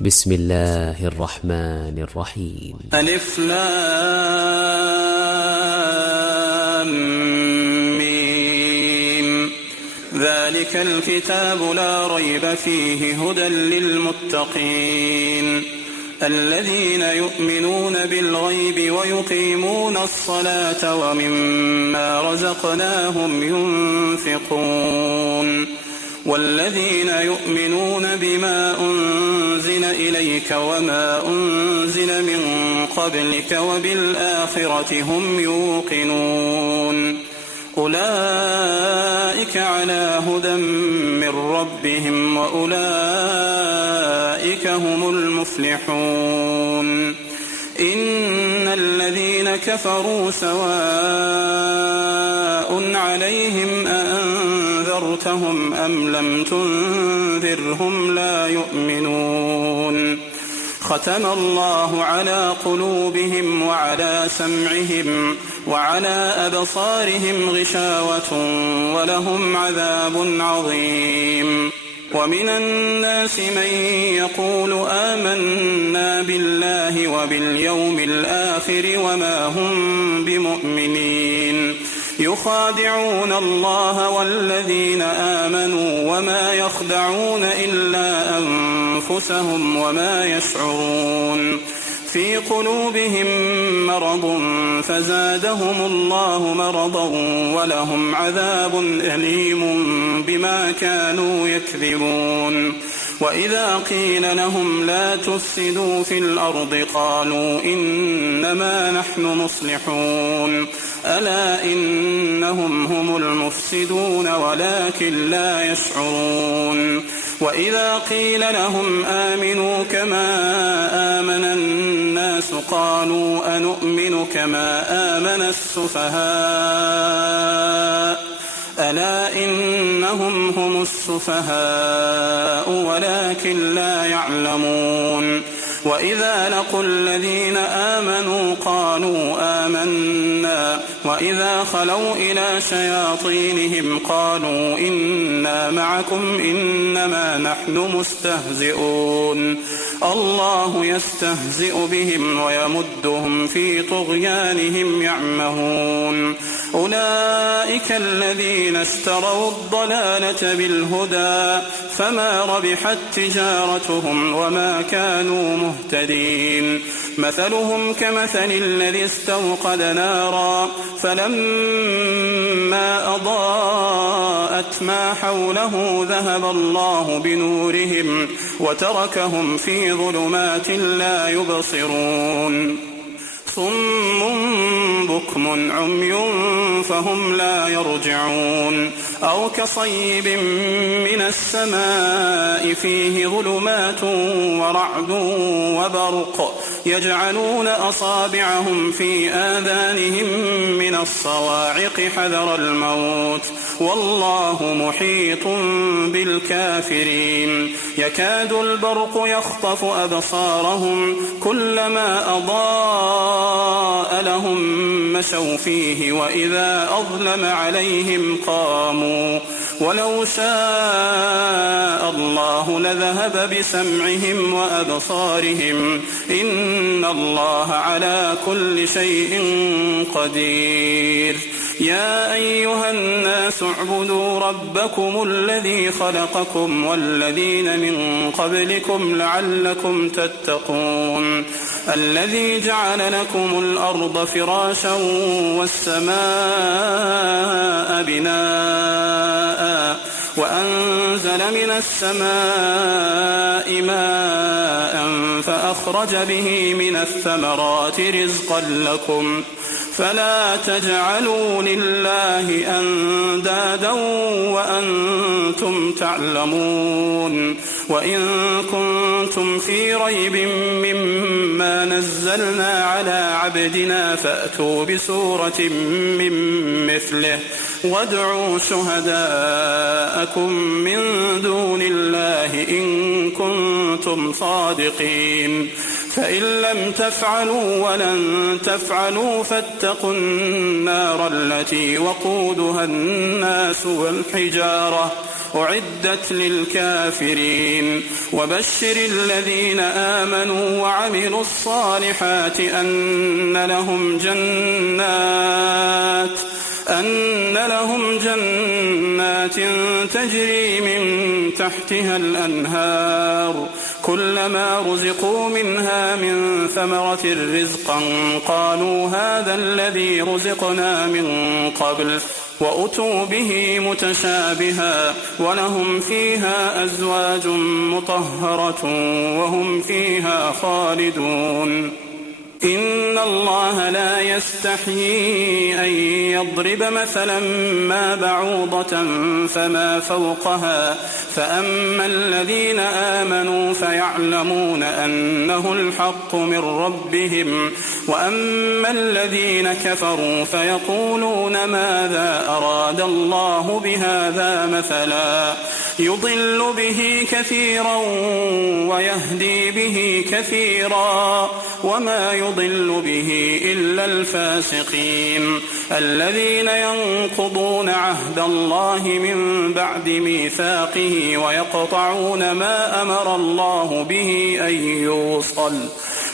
بسم الله الرحمن الرحيم. ألف لام ميم. ذلك الكتاب لا ريب فيه هدى للمتقين الذين يؤمنون بالغيب ويقيمون الصلاة ومما رزقناهم ينفقون والذين يؤمنون بما أنزل إليك وما أنزل من قبلك وبالآخرة هم يوقنون أولئك على هدى من ربهم وأولئك هم المفلحون. إن الذين كفروا سواء عليهم أأنذرتهم أم لم تنذرهم لا يؤمنون. ختم الله على قلوبهم وعلى سمعهم وعلى أبصارهم غشاوة ولهم عذاب عظيم. ومن الناس من يقول آمنا بالله وباليوم الآخر وما هم بمؤمنين يخادعون الله والذين آمنوا وما يخدعون إلا أنفسهم وما يشعرون. في قلوبهم مرض فزادهم الله مرضا ولهم عذاب أليم بما كانوا يكذبون. وإذا قيل لهم لا تفسدوا في الأرض قالوا إنما نحن مصلحون ألا إنهم هم المفسدون ولكن لا يشعرون. وإذا قيل لهم آمنوا كما آمن الناس قالوا أنؤمن كما آمن السفهاء ألا إنهم هم السفهاء ولكن لا يعلمون. وإذا لقوا الذين آمنوا قالوا آمنا وإذا خلوا إلى شياطينهم قالوا إنا معكم إنما نحن مستهزئون. الله يستهزئ بهم ويمدهم في طغيانهم يعمهون. أولئك الذين اشتروا الضلالة بالهدى فما ربحت تجارتهم وما كانوا مهتدين. مثلهم كمثل الذي استوقد نارا فلما أضاءت ما حوله ذهب الله بنورهم وتركهم في ظلمات لا يبصرون. صم بكم عمي فهم لا يرجعون. أو كصيب من السماء فيه ظلمات ورعد وبرق يجعلون أصابعهم في آذانهم من الصواعق حذر الموت والله محيط بالكافرين. يكاد البرق يخطف أبصارهم كلما أضاء لهم مشوا فيه وإذا أظلم عليهم قاموا ولو شاء الله لذهب بسمعهم وأبصارهم إن الله على كل شيء قدير. يا أيها الناس اعبدوا ربكم الذي خلقكم والذين من قبلكم لعلكم تتقون. الذي جعل لكم الأرض فراشا والسماء بناء وأنزل من السماء ماء فأخرج به من الثمرات رزقا لكم فلا تجعلوا لله أندادا وأنتم تعلمون. وإن كنتم في ريب مما نزلنا على عبدنا فأتوا بسورة من مثله وادعوا شهداءكم من دون الله إن كنتم صادقين. فإن لم تفعلوا ولن تفعلوا فاتقوا النار التي وقودها الناس والحجارة أعدت للكافرين وبشر الذين آمنوا وعملوا الصالحات أن لهم جنات تجري من تحتها الأنهار كلما رزقوا منها من ثمرة رزقا قالوا هذا الذي رزقنا من قبل وأتوا به متشابها ولهم فيها أزواج مطهرة وهم فيها خالدون إن الله لا يستحيي أن يضرب مثلا ما بعوضة فما فوقها فأما الذين آمنوا فيعلمون أنه الحق من ربهم وأما الذين كفروا فيقولون ماذا أراد الله بهذا مثلا يضل به كثيرا ويهدي به كثيرا وما يضل به إلا الفاسقين الذين ينقضون عهد الله من بعد ميثاقه ويقطعون ما أمر الله به أن يوصل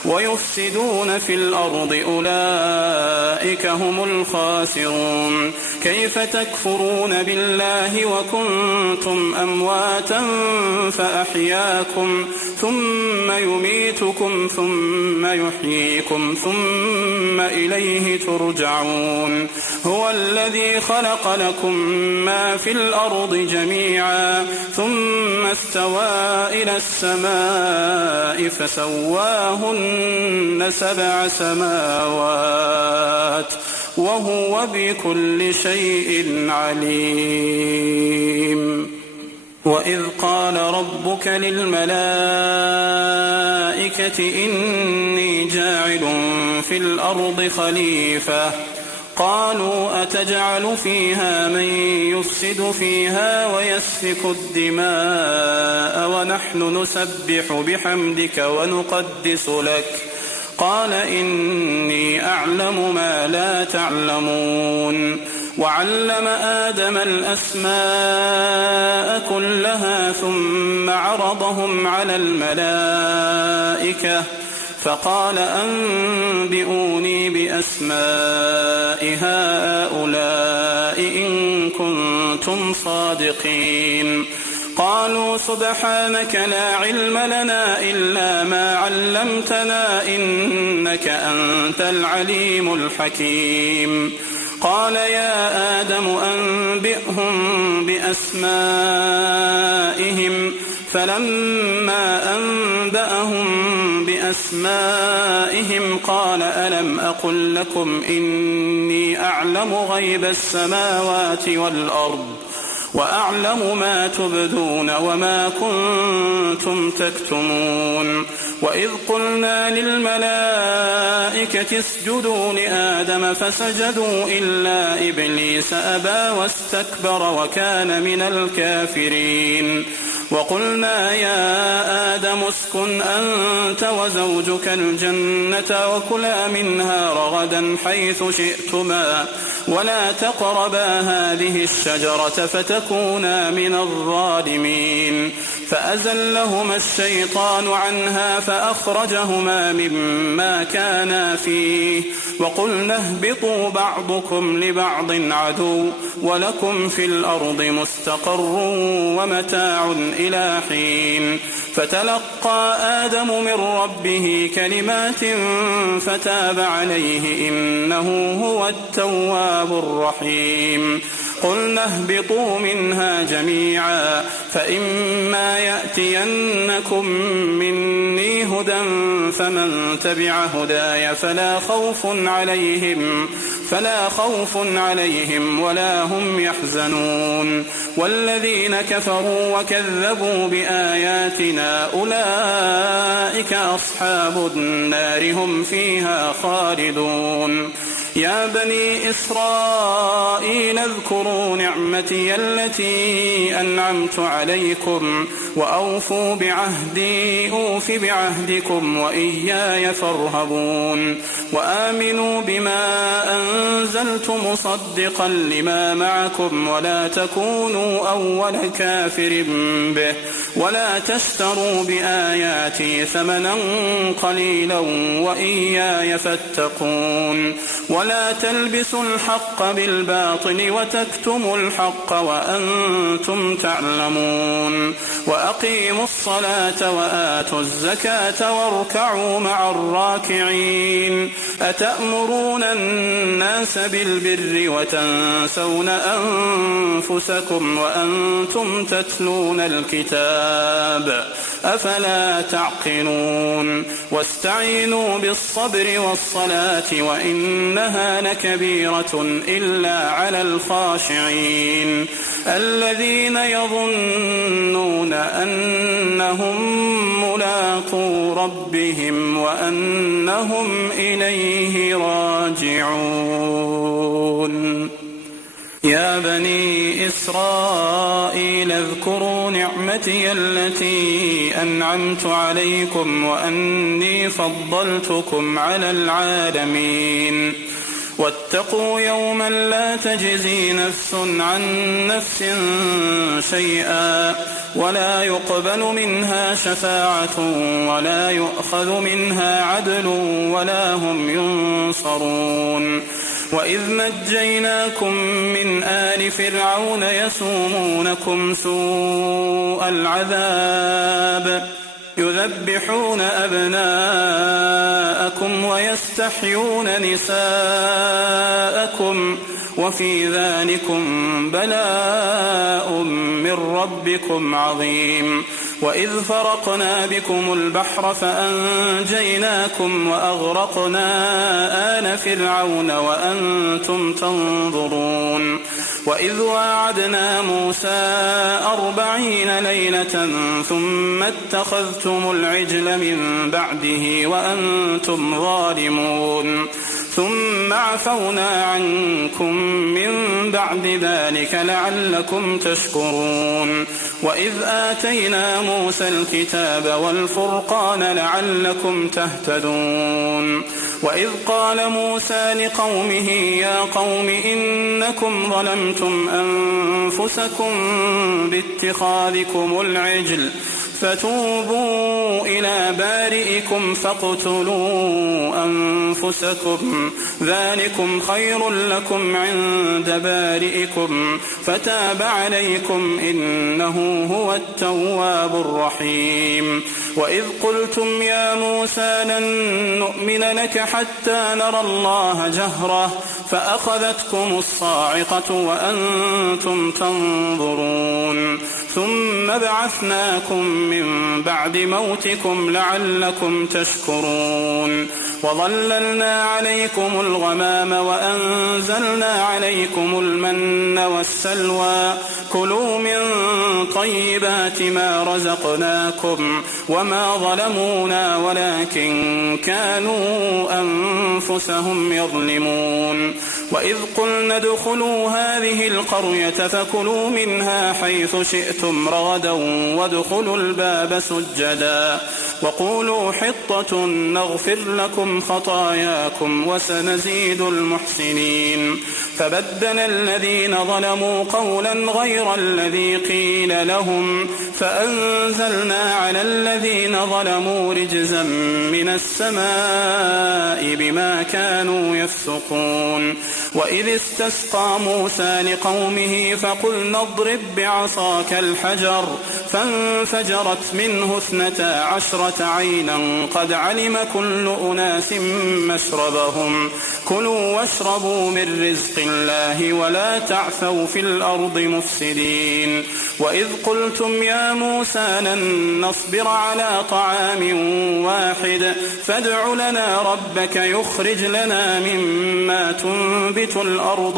ويفسدون في الأرض أولئك هم الخاسرون كيف تكفرون بالله وكنتم أمواتا فأحياكم ثم يميتكم ثم يحييكم ثم إليه ترجعون هو الذي خلق لكم ما في الأرض جميعا ثم استوى إلى السماء فسواهن 7 سماوات وهو بكل شيء عليم وإذ قال ربك للملائكة إني جاعل في الأرض خليفة قالوا أتجعل فيها من يفسد فيها ويسفك الدماء ونحن نسبح بحمدك ونقدس لك قال إني أعلم ما لا تعلمون وعلم آدم الأسماء كلها ثم عرضهم على الملائكة فقال أنبئوني بأسماء هؤلاء إن كنتم صادقين قالوا سبحانك لا علم لنا إلا ما علمتنا إنك أنت العليم الحكيم قال يا آدم أنبئهم بأسمائهم فلما أنبأهم بأسمائهم قال ألم أقل لكم إني أعلم غيب السماوات والأرض وأعلم ما تبدون وما كنتم تكتمون وإذ قلنا للملائكة اسجدوا لآدم فسجدوا إلا إبليس أبى واستكبر وكان من الكافرين وقلنا يا آدم اسكن أنت وزوجك الجنة وكلا منها رغدا حيث شئتما ولا تقربا هذه الشجرة فتكونا من الظالمين فأزلهما الشيطان عنها فأخرجهما مما كانا فيه وقلنا اهبطوا بعضكم لبعض عدو ولكم في الأرض مستقر ومتاع إلى حين فتلقى آدم من ربه كلمات فتاب عليه إنه هو التواب الرحيم قلنا اهبطوا منها جميعا فإما يأتينكم مني هدى فمن تبع هداي فلا خوف عليهم ولا هم يحزنون والذين كفروا وكذبوا بآياتنا أولئك أصحاب النار هم فيها خالدون يا بني إسرائيل اذكروا نعمتي التي أنعمت عليكم وأوفوا بعهدي أوف بعهدكم وإياي فارهبون وآمنوا بما أنزلت مصدقا لما معكم ولا تكونوا أول كافر به ولا تشتروا بآياتي ثمنا قليلا وإياي فاتقون ولا تلبسوا الحق بالباطل وتكتموا الحق وأنتم تعلمون وأقيموا الصلاة وآتوا الزكاة واركعوا مع الراكعين أتأمرون الناس بالبر وتنسون أنفسكم وأنتم تتلون الكتاب أفلا تعقلون واستعينوا بالصبر والصلاة وإنها لكبيرة إلا على الخاشعين الذين يظنون أنهم ملاقو ربهم وأنهم إليه راجعون يا بني إسرائيل اذكروا نعمتي التي أنعمت عليكم وأني فضلتكم على العالمين واتقوا يوما لا تجزي نفس عن نفس شيئا ولا يقبل منها شفاعة ولا يؤخذ منها عدل ولا هم ينصرون وإذ نجيناكم من آل فرعون يسومونكم سوء العذاب يذبحون أبناءكم ويستحيون نساءكم وفي ذلكم بلاء من ربكم عظيم وإذ فرقنا بكم البحر فأنجيناكم وأغرقنا آل فرعون وأنتم تنظرون وإذ واعدنا موسى 40 ليلة ثم اتخذتم العجل من بعده وأنتم ظالمون ثم عفونا عنكم من بعد ذلك لعلكم تشكرون وإذ آتينا موسى الكتاب والفرقان لعلكم تهتدون وإذ قال موسى لقومه يا قوم إنكم ظلمتم أنفسكم باتخاذكم العجل فتوبوا إلى بارئكم فاقتلوا أنفسكم ذلكم خير لكم عند بارئكم فتاب عليكم إنه هو التواب الرحيم وإذ قلتم يا موسى لن نؤمن لك حتى نرى الله جهرة فأخذتكم الصاعقة وأنتم تنظرون ثم بعثناكم من بعد موتكم لعلكم تشكرون وظللنا عليكم الغمام وأنزلنا عليكم المن والسلوى كلوا من طيبات ما رزقناكم وما ظلمونا ولكن كانوا أنفسهم يظلمون وإذ قلنا ادخلوا هذه القرية فكلوا منها حيث شئتم رغدا وادخلوا الباب سجدا وقولوا حطة نغفر لكم خطاياكم وسنزيد المحسنين فبدل الذين ظلموا قولا غير الذي قيل لهم فأنزلنا على الذين ظلموا رجزا من السماء بما كانوا يفسقون وإذ استسقى موسى لقومه فقلنا اضرب بعصاك الحجر فانفجرت منه 12 عينا قد علم كل أناس مشربهم كلوا واشربوا من رزق الله ولا تعثوا في الأرض مفسدين وإذ قلتم يا موسى لن نصبر على طعام واحد فادع لنا ربك يخرج لنا مما تنبت تنبت الأرض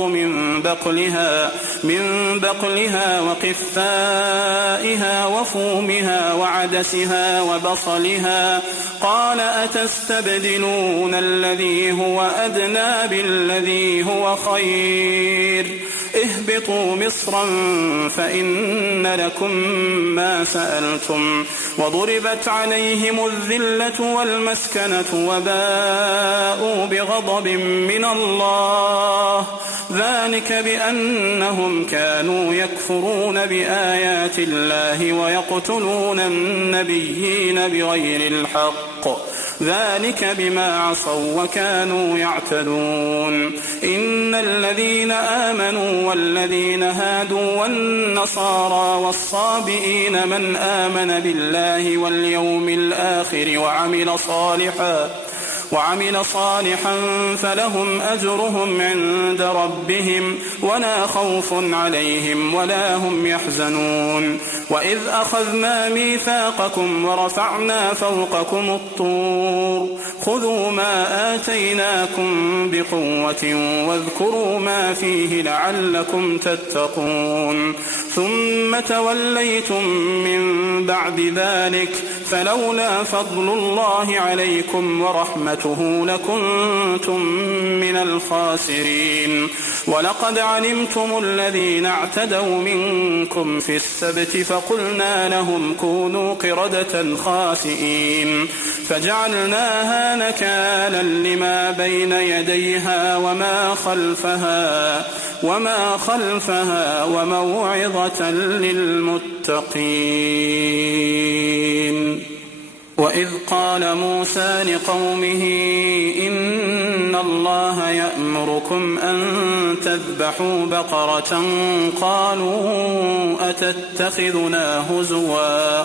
من بقلها وقثائها وفومها وعدسها وبصلها قال أتستبدلون الذي هو أدنى بالذي هو خير اهبطوا مصرا فإن لكم ما سألتم وضربت عليهم الذلة والمسكنة وباءوا بغضب من الله ذلك بأنهم كانوا يكفرون بآيات الله ويقتلون النبيين بغير الحق ذلك بما عصوا وكانوا يعتدون إن الذين آمنوا والذين هادوا والنصارى والصابئين من آمن بالله واليوم الآخر وعمل صالحا فلهم أجرهم عند ربهم ولا خوف عليهم ولا هم يحزنون وإذ أخذنا ميثاقكم ورفعنا فوقكم الطور خذوا ما آتيناكم بقوة واذكروا ما فيه لعلكم تتقون ثم توليتم من بعد ذلك فلولا فضل الله عليكم ورحمته لكنتم من الخاسرين ولقد علمتم الذين اعتدوا منكم في السبت فقلنا لهم كونوا قردة خاسئين فجعلناها نكالا لما بين يديها وما خلفها وموعظة للمتقين وإذ قال موسى لقومه إن الله يأمركم أن تذبحوا بقرة قالوا أتتخذنا هزوا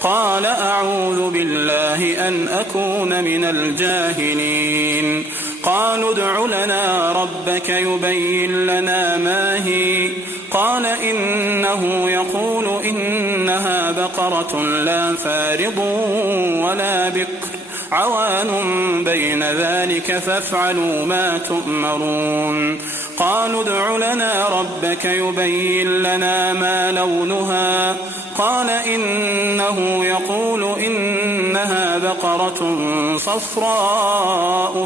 قال أعوذ بالله أن أكون من الجاهلين قالوا ادع لنا ربك يبين لنا ما هي قال إنه يقول إنها بقرة لا فارض ولا بكر عوان بين ذلك فافعلوا ما تؤمرون قالوا ادع لنا ربك يبين لنا ما لونها قال إنه يقول إنها بقرة صفراء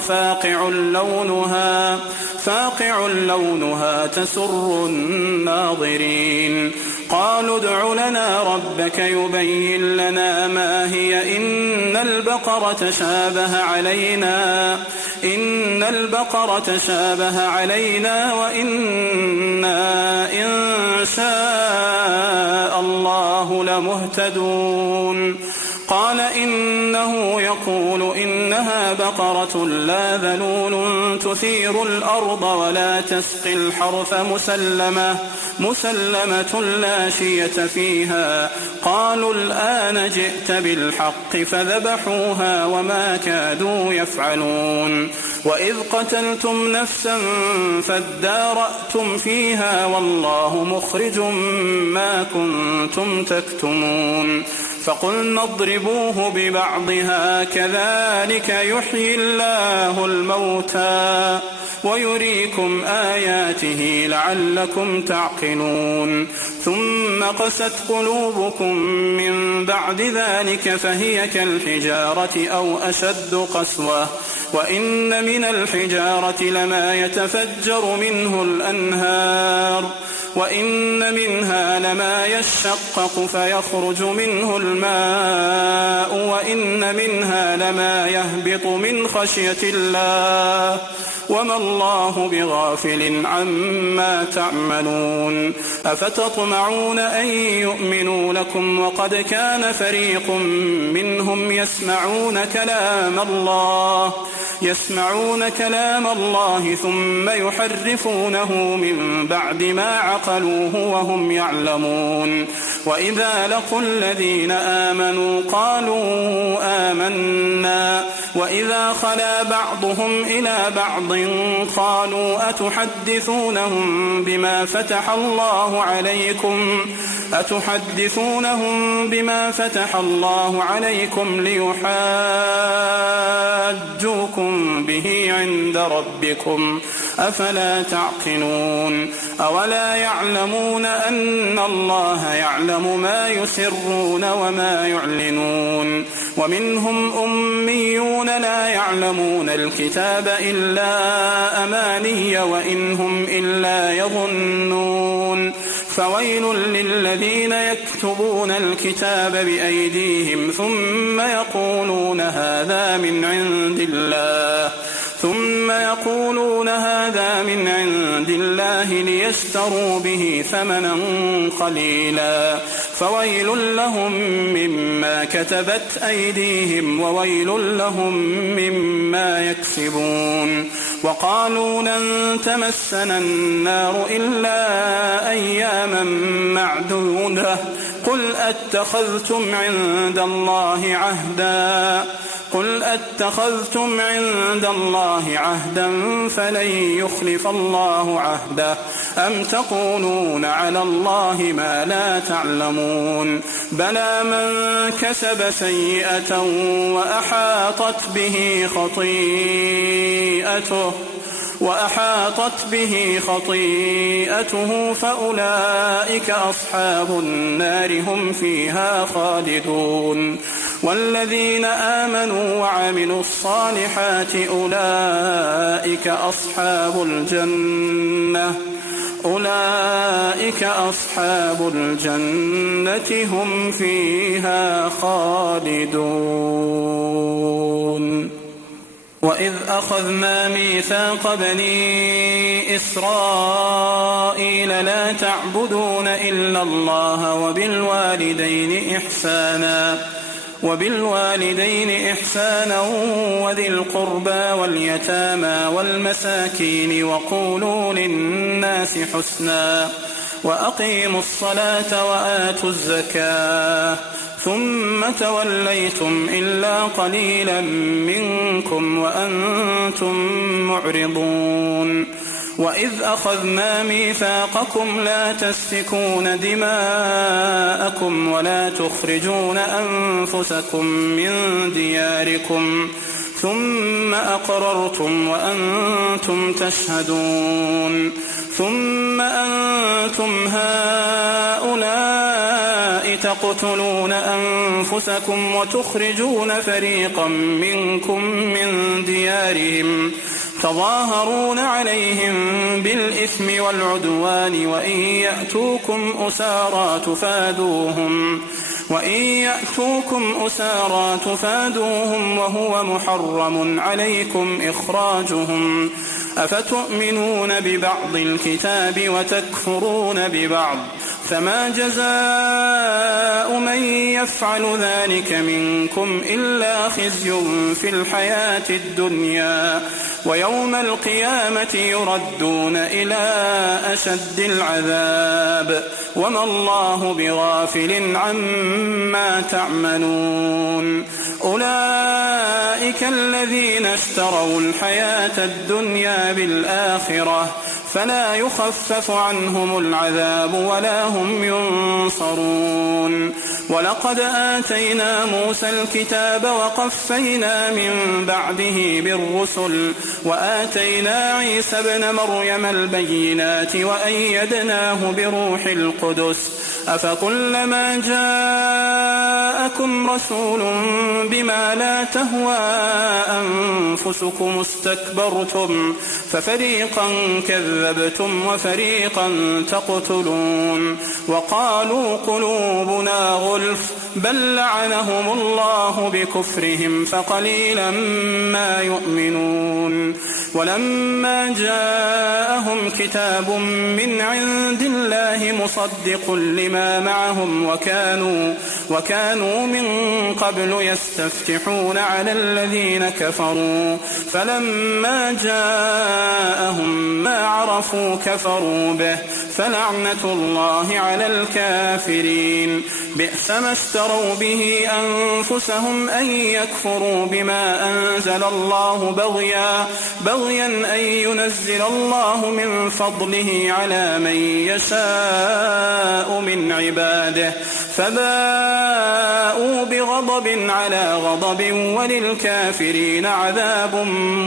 فاقع لونها تسر الناظرين قالوا ادع لنا ربك يبين لنا ما هي إن البقرة شابه علينا وإنا إن شاء الله لمهتدون قال إنه يقول إنها بقرة لا ذلول تثير الأرض ولا تسقي الحرث مسلمة لا شية فيها قالوا الآن جئت بالحق فذبحوها وما كادوا يفعلون وإذ قتلتم نفسا فادارأتم فيها والله مخرج ما كنتم تكتمون فقلنا اضربوه ببعضها كذلك يحيي الله الموتى ويريكم آياته لعلكم تعقلون ثم قست قلوبكم من بعد ذلك فهي كالحجارة أو أشد قسوة وإن من الحجارة لما يتفجر منه الأنهار وإن منها لما يشقق فيخرج منه الماء وإن منها لما يهبط من خشية الله وما الله بغافل عما تعملون أفتطمعون أن يؤمنوا لكم وقد كان فريق منهم يسمعون كلام الله ثم يحرفونه من بعد ما عقلوه وهم يعلمون وإذا لقوا الذين آمنوا قالوا آمنا وإذا خلا بعضهم إلى بعض قالوا أتحدثونهم بما فتح الله عليكم ليحاجوكم به به عند ربكم أفلا تعقلون أولا يعلمون أن الله يعلم ما يسرون وما يعلنون ومنهم أميون لا يعلمون الكتاب إلا أماني وإن هم إلا يظنون فويل للذين يكتبون الكتاب بأيديهم ثم يقولون هذا من عند الله ليشتروا به ثمنا قليلا فويل لهم مما كتبت أيديهم وويل لهم مما يكسبون وقالوا لن تمسنا النار إلا أياما معدودة قل أتخذتم عند الله عهدا فلن يخلف الله عهده أم تقولون على الله ما لا تعلمون بلى من كسب سيئة وأحاطت به خطيئته فأولئك أصحاب النار هم فيها خالدون والذين آمنوا وعملوا الصالحات أولئك أصحاب الجنة هم فيها خالدون وإذ أخذنا ميثاق بني إسرائيل لا تعبدون إلا الله وبالوالدين إحسانا وذي القربى واليتامى والمساكين وقولوا للناس حسنا وأقيموا الصلاة وآتوا الزكاة ثم توليتم إلا قليلا منكم وأنتم معرضون وإذ أخذنا ميثاقكم لا تسفكون دماءكم ولا تخرجون أنفسكم من دياركم ثم أقررتم وأنتم تشهدون ثم أنتم هؤلاء تقتلون أنفسكم وتخرجون فريقا منكم من ديارهم تظاهرون عليهم بالإثم والعدوان وإن يأتوكم أسارى تفادوهم وهو محرم عليكم إخراجهم أفتؤمنون ببعض الكتاب وتكفرون ببعض فما جزاء من يفعل ذلك منكم إلا خزي في الحياة الدنيا ويوم القيامة يردون إلى أشد العذاب وما الله بغافل عما تعملون أولئك الذين اشتروا الحياة الدنيا بالآخرة فلا يخفف عنهم العذاب ولا هم ينصرون ولقد آتينا موسى الكتاب وقفينا من بعده بالرسل وآتينا عيسى ابن مريم البينات وأيدناه بروح القدس أفكلما جاءكم رسول بما لا تهوى أنفسكم استكبرتم ففريقا كذبتم وفريقا تقتلون وقالوا قلوبنا غلف بل لعنهم الله بكفرهم فقليلا ما يؤمنون ولما جاءهم كتاب من عند الله مصدق لما معهم وكانوا من قبل يستفتحون على الذين كفروا فلما جاءهم ما عرفوا كفروا به فلعنة الله على الكافرين بئس ما اشتروا به أنفسهم أن يكفروا بما أنزل الله بغيا أن ينزل الله من فضله على من يشاء من من عباده فباءوا بغضب على غضب وللكافرين عذاب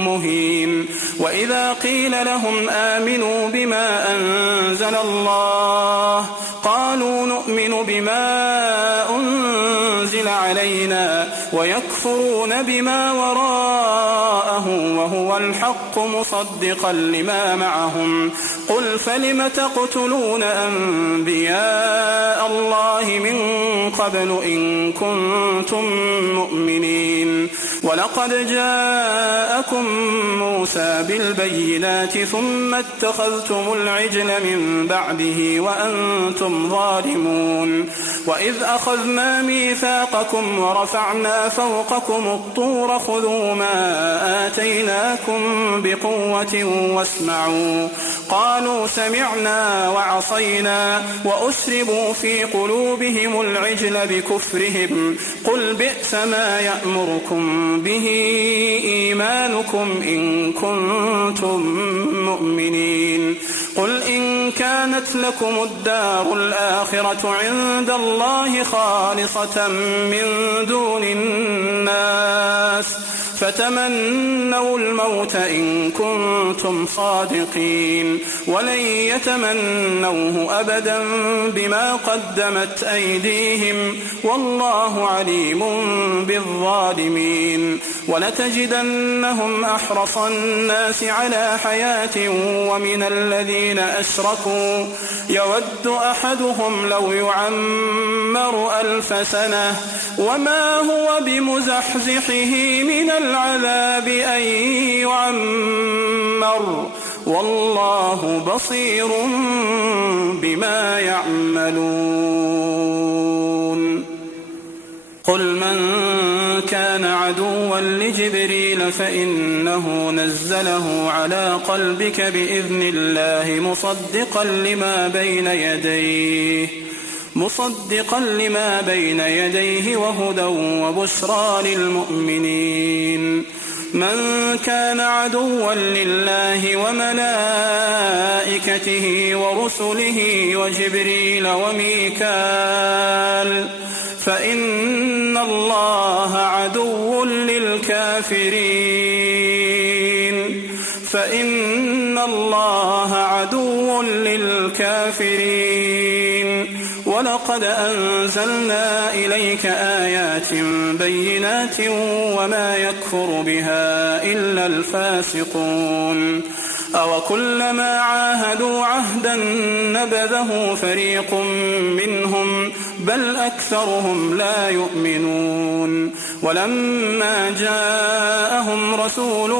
مهين. وإذا قيل لهم آمنوا بما أنزل الله قالوا نؤمن بما أنزل علينا ويكفرون بما وراءه وهو الحق مصدقا لما معهم. قل فلم تقتلون أنبياء الله من قبل إن كنتم مؤمنين. ولقد جاءكم موسى بالبينات ثم اتخذتم العجل من بعده وأنتم ظالمون. وإذ أخذنا ميثاقكم ورفعنا فوقكم الطور خذوا ما آتيناكم بقوة واسمعوا قالوا سمعنا وعصينا وأشربوا في قلوبهم العجل بكفرهم. قل بئس ما يأمركم به إيمانكم إن كنتم مؤمنين. قل إن كانت لكم الدار الآخرة عند الله خالصة من دون الناس فتمنوا الموت إن كنتم صادقين ولن يتمنوه أبدا بما قدمت أيديهم والله عليم بالظالمين. ولتجدنهم أحرص الناس على حياة ومن الذين أشركوا يود أحدهم لو يعمر 1000 سنة وما هو بمزحزحه من العذاب أن يعمر والله بصير بما يعملون. قل من كان عدوا لجبريل فإنه نزله على قلبك بإذن الله مصدقا لما بين يديه وهدى وبشرى للمؤمنين. من كان عدوا لله وملائكته ورسله وجبريل وميكال فإن الله عدو للكافرين. ولقد أنزلنا إليك آيات بينات وما يكفر بها إلا الفاسقون. أوكلما عاهدوا عهدا نبذه فريق منهم بل أكثرهم لا يؤمنون. ولما جاءهم رسول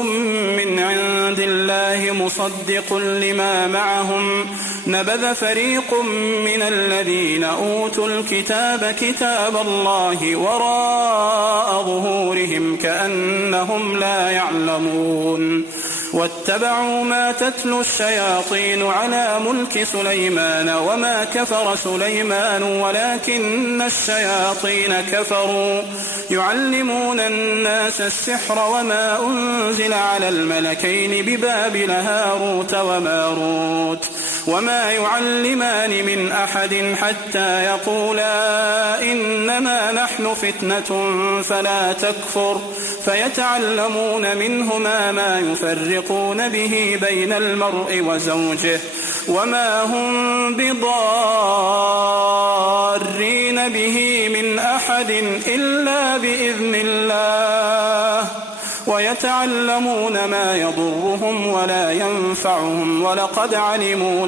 من عند الله مصدق لما معهم نبذ فريق من الذين أوتوا الكتاب كتاب الله وراء ظهورهم كأنهم لا يعلمون. واتبعوا ما تتلو الشياطين على ملك سليمان وما كفر سليمان ولكن الشياطين كفروا يعلمون الناس السحر وما أنزل على الملكين ببابل هاروت وماروت وما يعلمان من أحد حتى يقولا إنما نحن فتنة فلا تكفر فيتعلمون منهما ما يفرقون به بين المرء وزوجه وما هم بضارين به من أحد إلا بإذن الله ويتعلمون ما يضرهم ولا ينفعهم ولقد علموا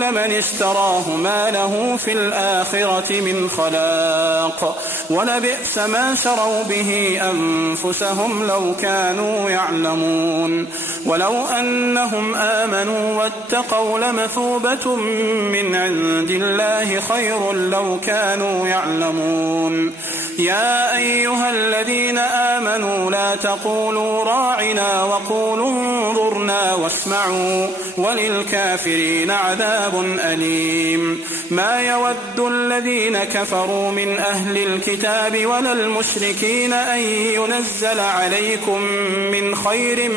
لمن اشتراه ما له في الآخرة من خلاق ولبئس ما شروا به أنفسهم لو كانوا يعلمون. ولو أنهم آمنوا واتقوا لمثوبة من عند الله خير لو كانوا يعلمون. يا أيها الذين آمنوا لا تقولوا راعنا وقولوا انظرنا واسمعوا وللكافرين عذاب أليم. ما يود الذين كفروا من أهل الكتاب ولا المشركين أن ينزل عليكم من خير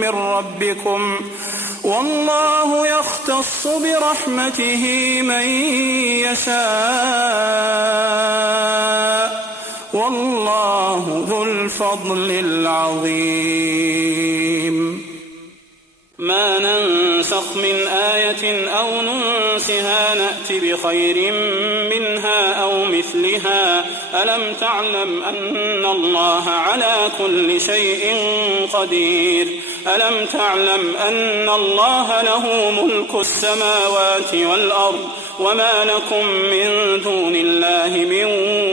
من ربكم والله يختص برحمته من يشاء والله ذو الفضل العظيم ما ننسخ من آية أو ننسها نأت بخير منها أو مثلها ألم تعلم أن الله على كل شيء قدير ألم تعلم أن الله له ملك السماوات والأرض وما لكم من دون الله من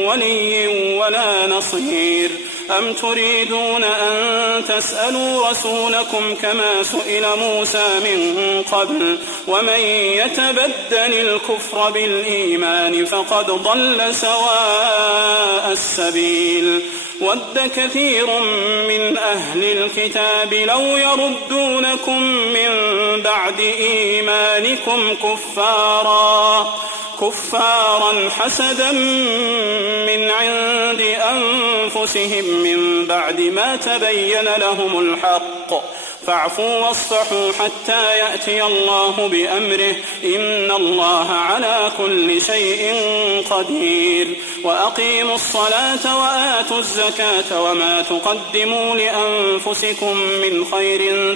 ولي ولا نصير أم تريدون أن تسألوا رسولكم كما سئل موسى من قبل ومن يتبدل الكفر بالإيمان فقد ضل سواء السبيل ود كثير من أهل الكتاب لو يردونكم من بعد إيمانكم كفارا حسدا من عند أنفسهم من بعد ما تبين لهم الحق فاعفوا واصفحوا حتى يأتي الله بأمره إن الله على كل شيء قدير وأقيموا الصلاة وآتوا الزكاة وما تقدموا لأنفسكم من خير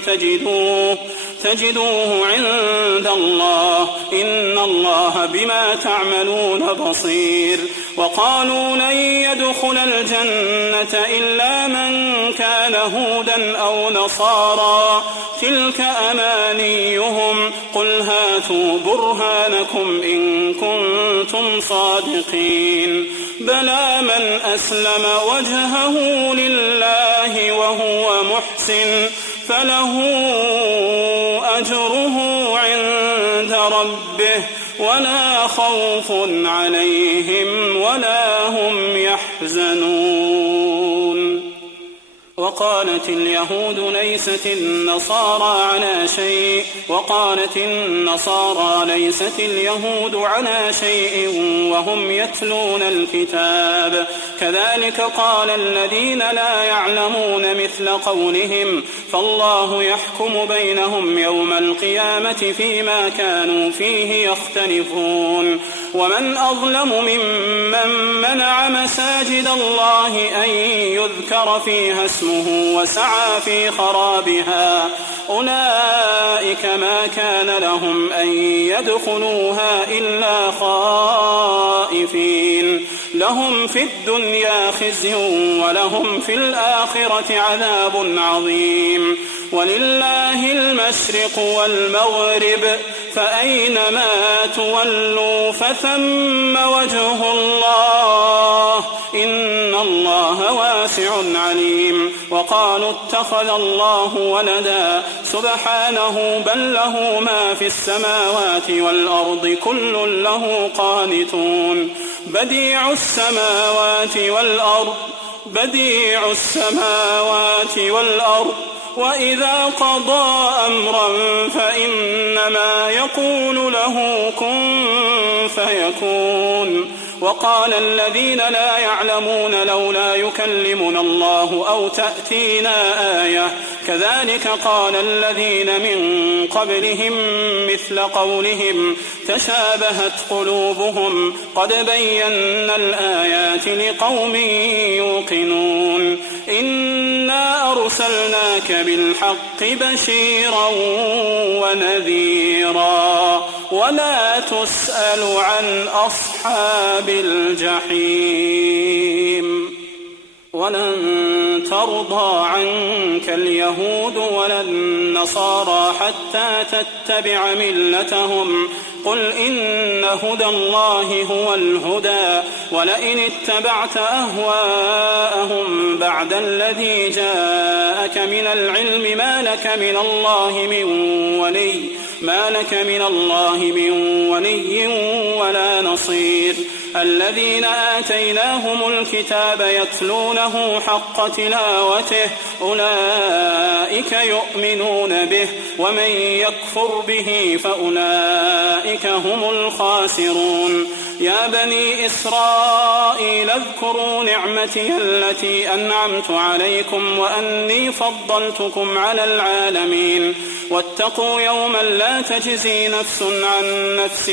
تجدوه عند الله إن الله بما تعملون بصير وقالوا لن يدخل الجنة إلا من كان هودا أو نصارى تلك أمانيهم قل هاتوا برهانكم إن كنتم صادقين بلى من أسلم وجهه لله وهو محسن فله أجره عند ربه ولا خوف عليهم ولا هم يحزنون وقالت اليهود ليست النصارى على شيء وقالت النصارى ليست اليهود على شيء وهم يتلون الكتاب كذلك قال الذين لا يعلمون مثل قولهم فالله يحكم بينهم يوم القيامة فيما كانوا فيه يختلفون ومن أظلم ممن منع مساجد الله أن يذكر فيها اسمه وسعى في خرابها أولئك ما كان لهم أن يدخلوها إلا خائفين لهم في الدنيا خزي ولهم في الآخرة عذاب عظيم ولله المشرق والمغرب فأينما تولوا فثم وجه الله إن الله واسع عليم وقالوا اتخذ الله ولدا سبحانه بل له ما في السماوات والأرض كل له قانتون بديع السماوات والأرض وإذا قضى أمرا فإنما يقول له كن فيكون وقال الذين لا يعلمون لولا يكلمنا الله أو تأتينا آية كذلك قال الذين من قبلهم مثل قولهم تشابهت قلوبهم قد بينا الآيات لقوم يوقنون إنا أرسلناك بالحق بشيرا ونذيرا ولا تسأل عن أصحاب الجحيم ولن ترضى عنك اليهود ولا النصارى حتى تتبع ملتهم قل إن هدى الله هو الهدى ولئن اتبعت أهواءهم بعد الذي جاءك من العلم ما لك من الله من ولي ولا نصير الذين آتيناهم الكتاب يتلونه حق تلاوته أولئك يؤمنون به ومن يكفر به فأولئك هم الخاسرون يا بني إسرائيل اذكروا نعمتي التي أنعمت عليكم وأني فضلتكم على العالمين واتقوا يوما لا تجزي نفس عن نفس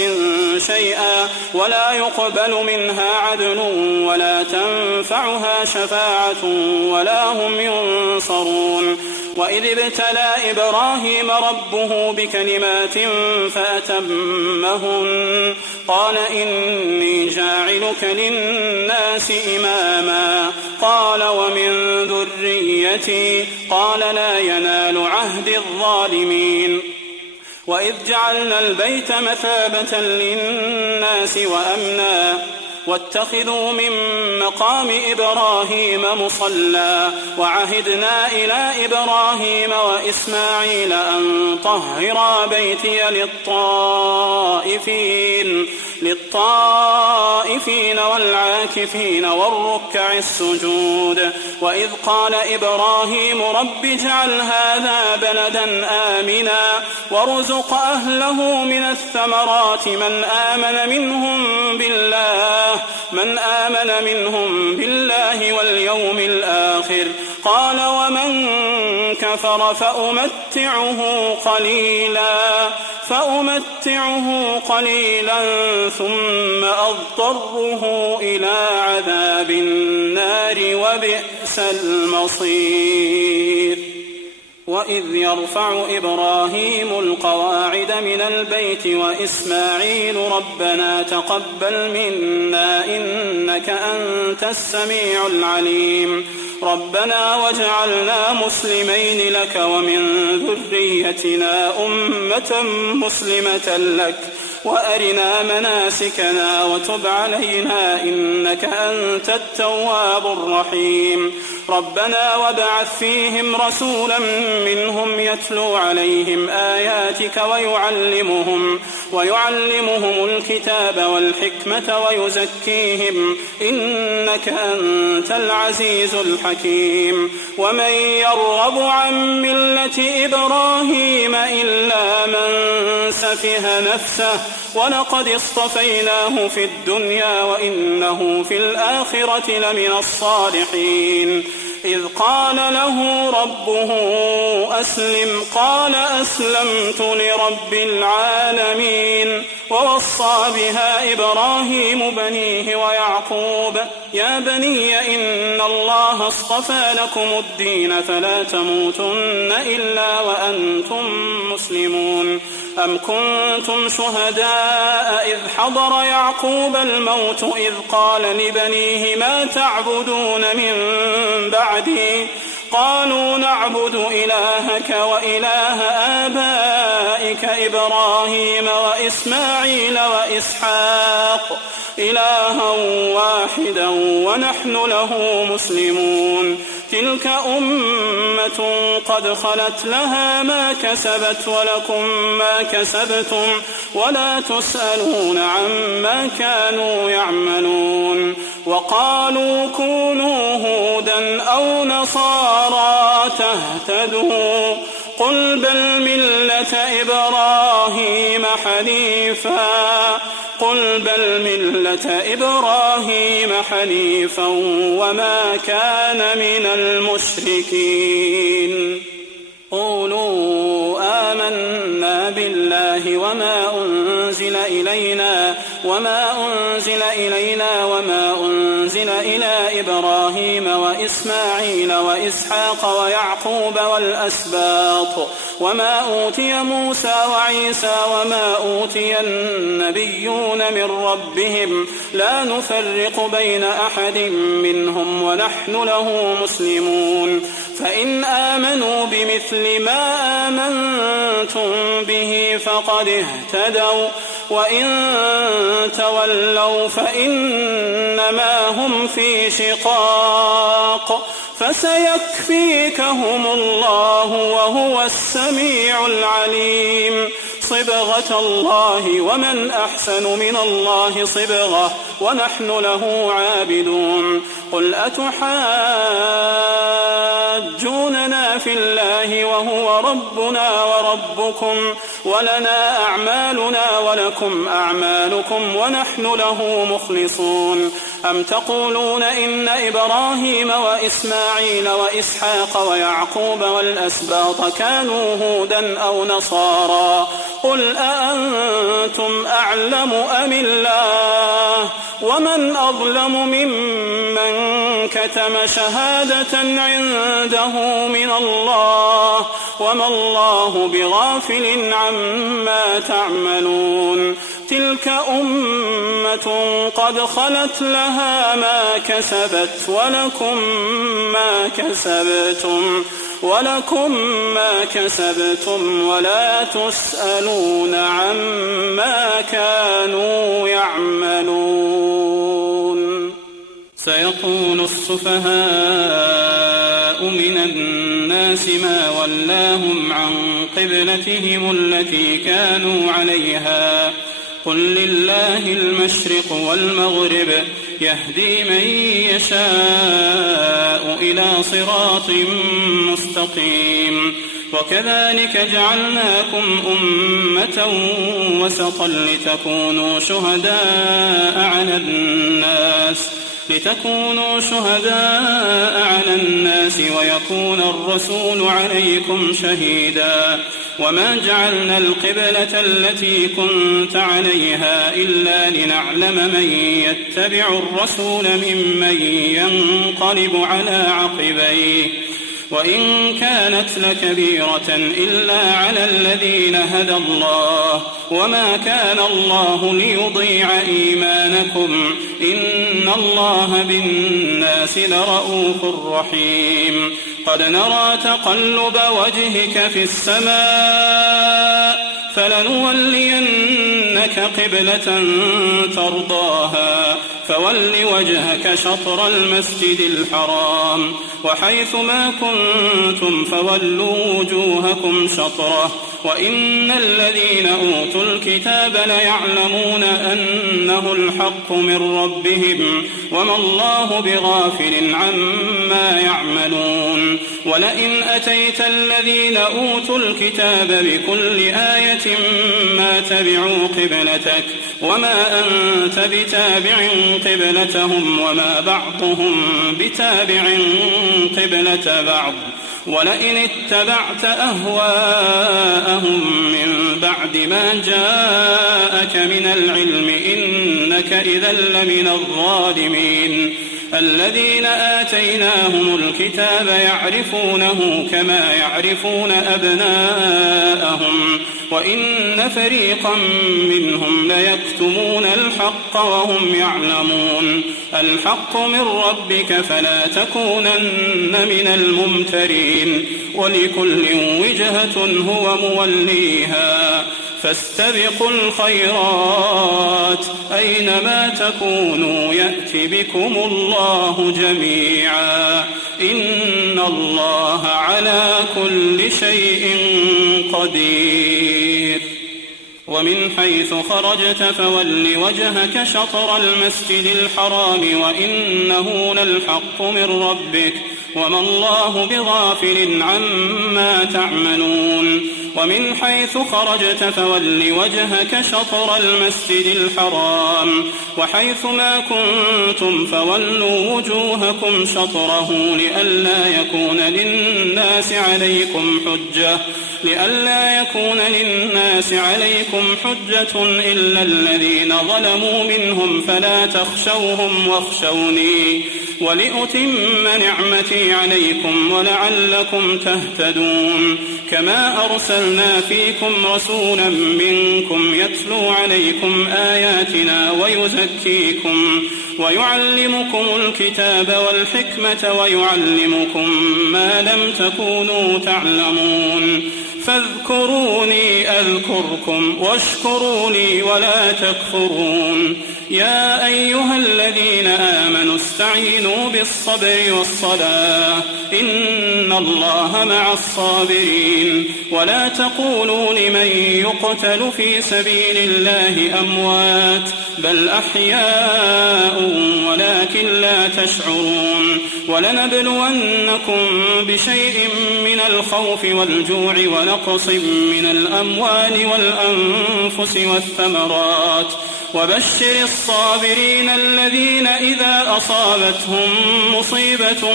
شيئا ولا يقبل منها عدل ولا تنفعها شفاعة ولا هم ينصرون وإذ ابتلى إبراهيم ربه بكلمات فأتمهن قال إني جاعلك للناس إماما قال ومن ذريتي قال لا ينال عهد الظالمين وإذ جعلنا البيت مثابة للناس وأمنا واتخذوا من مقام إبراهيم مصلى وعهدنا إلى إبراهيم وإسماعيل أن طهرا بيتي للطائفين والعاكفين والركع السجود وإذ قال إبراهيم رب اجعل هذا بلدا آمنا وارزق أهله من الثمرات من آمن منهم بالله واليوم الآخر قال ومن كفر فأمتعه قليلا ثم أضطره إلى عذاب النار وبئس المصير وإذ يرفع إبراهيم القواعد من البيت وإسماعيل ربنا تقبل منا إنك أنت السميع العليم ربنا واجعلنا مسلمين لك ومن ذريتنا أمة مسلمة لك وأرنا مناسكنا وتب علينا إنك أنت التواب الرحيم ربنا وابعث فيهم رسولا منهم يتلو عليهم آياتك ويعلمهم الكتاب والحكمة ويزكيهم إنك أنت العزيز الحكيم ومن يرغب عن ملة إبراهيم إلا من سفه نفسه ولقد اصطفيناه في الدنيا وإنه في الآخرة لمن الصالحين إذ قال له ربه أسلم قال أسلمت لرب العالمين ووصى بها إبراهيم بنيه ويعقوب يا بني إن الله اصطفى لكم الدين فلا تموتن إلا وأنتم مسلمون أم كنتم شهداء إذ حضر يعقوب الموت إذ قال لبنيه ما تعبدون من بعدي قالوا نعبد إلهك وإله آبائك إبراهيم وإسماعيل وإسحاق إلها واحدا ونحن له مسلمون تلك أمة قد خلت لها ما كسبت ولكم ما كسبتم ولا تسألون عما كانوا يعملون وقالوا كونوا هودا أو نصارى تهتدوا قل بل ملة إبراهيم حنيفا وما كان من المشركين قولوا آمنا بالله وما أنزل إلينا وما أنزل إلى إبراهيم وإسماعيل وإسحاق ويعقوب والأسباط وما أوتي موسى وعيسى وما أوتي النبيون من ربهم لا نفرق بين أحد منهم ونحن له مسلمون فإن آمنوا بمثل ما آمنتم به فقد اهتدوا وإن تولوا فإنما هم في شقاق فسيكفيكهم الله وهو السميع العليم صبغة الله ومن أحسن من الله صبغة ونحن له عابدون قل أتحاجوننا في الله وهو ربنا وربكم ولنا أعمالنا ولكم أعمالكم ونحن له مخلصون. أم تقولون إن إبراهيم وإسماعيل وإسحاق ويعقوب والأسباط كانوا هودا أو نصارى قل أأنتم أعلم أم الله ومن أظلم ممن كتم شهادة عنده من الله وما الله بغافل عما تعملون. تلك أمة قد خلت لها ما كسبت ولكم ما كسبتم ولا تسألون عما كانوا يعملون. سيقول السفهاء من الناس ما ولاهم عن قبلتهم التي كانوا عليها قل لله المشرق والمغرب يهدي من يشاء إلى صراط مستقيم. وكذلك جعلناكم أمة وسطا لتكونوا شهداء على الناس ويكون الرسول عليكم شهيدا. وما جعلنا القبلة التي كنت عليها إلا لنعلم من يتبع الرسول ممن ينقلب على عقبيه وإن كانت لكبيرة إلا على الذين هدى الله وما كان الله ليضيع إيمانكم إن الله بالناس لرءوف رحيم. قد نرى تقلب وجهك في السماء فلنولينك قبلة ترضاها فول وجهك شطر المسجد الحرام وحيث ما كنتم فولوا وجوهكم شطره وإن الذين أوتوا الكتاب ليعلمون أنه الحق من ربهم وما الله بغافل عما يعملون. ولئن أتيت الذين أوتوا الكتاب بكل آية ما تبعوا قبلتك وما أنت بتابع قبلتهم وما بعضهم بتابع قبلة بعض. ولئن اتبعت أهواءهم من بعد ما جاءك من العلم إنك إذا لمن الظالمين. الذين آتيناهم الكتاب يعرفونه كما يعرفون أبناءهم وإن فريقا منهم ليكتمون الحق وهم يعلمون. الحق من ربك فلا تكونن من الممترين ولكل وجهة هو موليها فاستبقوا الخيرات أينما تكونوا يأت بكم الله جميعا إن الله على كل شيء قدير. ومن حيث خرجت فول وجهك شطر المسجد الحرام وإنه للحق من ربك وما الله بغافل عما تعملون. ومن حيث خرجت فول وجهك شطر المسجد الحرام وحيث ما كنتم فولوا وجوهكم شطره لئلا يكون للناس عليكم حجة إلا الذين ظلموا منهم فلا تخشوهم واخشوني ولأتم نعمتي عليكم ولعلكم تهتدون. كما أرسلنا فيكم رسولا منكم يتلو عليكم آياتنا ويزكيكم ويعلمكم الكتاب والحكمة ويعلمكم ما لم تكونوا تعلمون. فاذكروني أذكركم واشكروا لي ولا تكفرون. يا أيها الذين آمنوا استعينوا بالصبر والصلاة إن الله مع الصابرين. ولا تقولوا لمن يقتل في سبيل الله أموات بل أحياء ولكن لا تشعرون. ولنبلونكم بشيء من الخوف والجوع ونقص من الأموال والأنفس والثمرات وبشر الصابرين الذين إذا أصابتهم مصيبة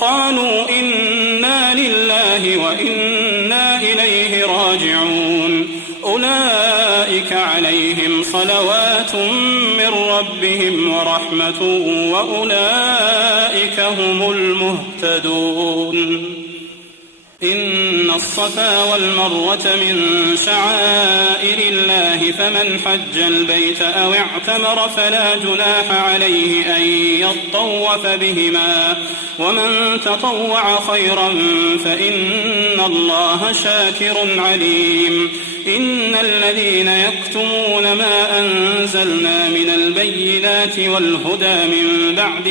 قالوا إنا لله وإنا إليه راجعون أولئك عليهم صلوات من ربهم ورحمة وأولئك هم المهتدون إن الصفا والمروة من شعائر الله فمن حج البيت أو اعتمر فلا جناح عليه أن يطوف بهما ومن تطوع خيرا فإن الله شاكر عليم إن الذين يكتمون ما أنزلنا من البينات والهدى من بعد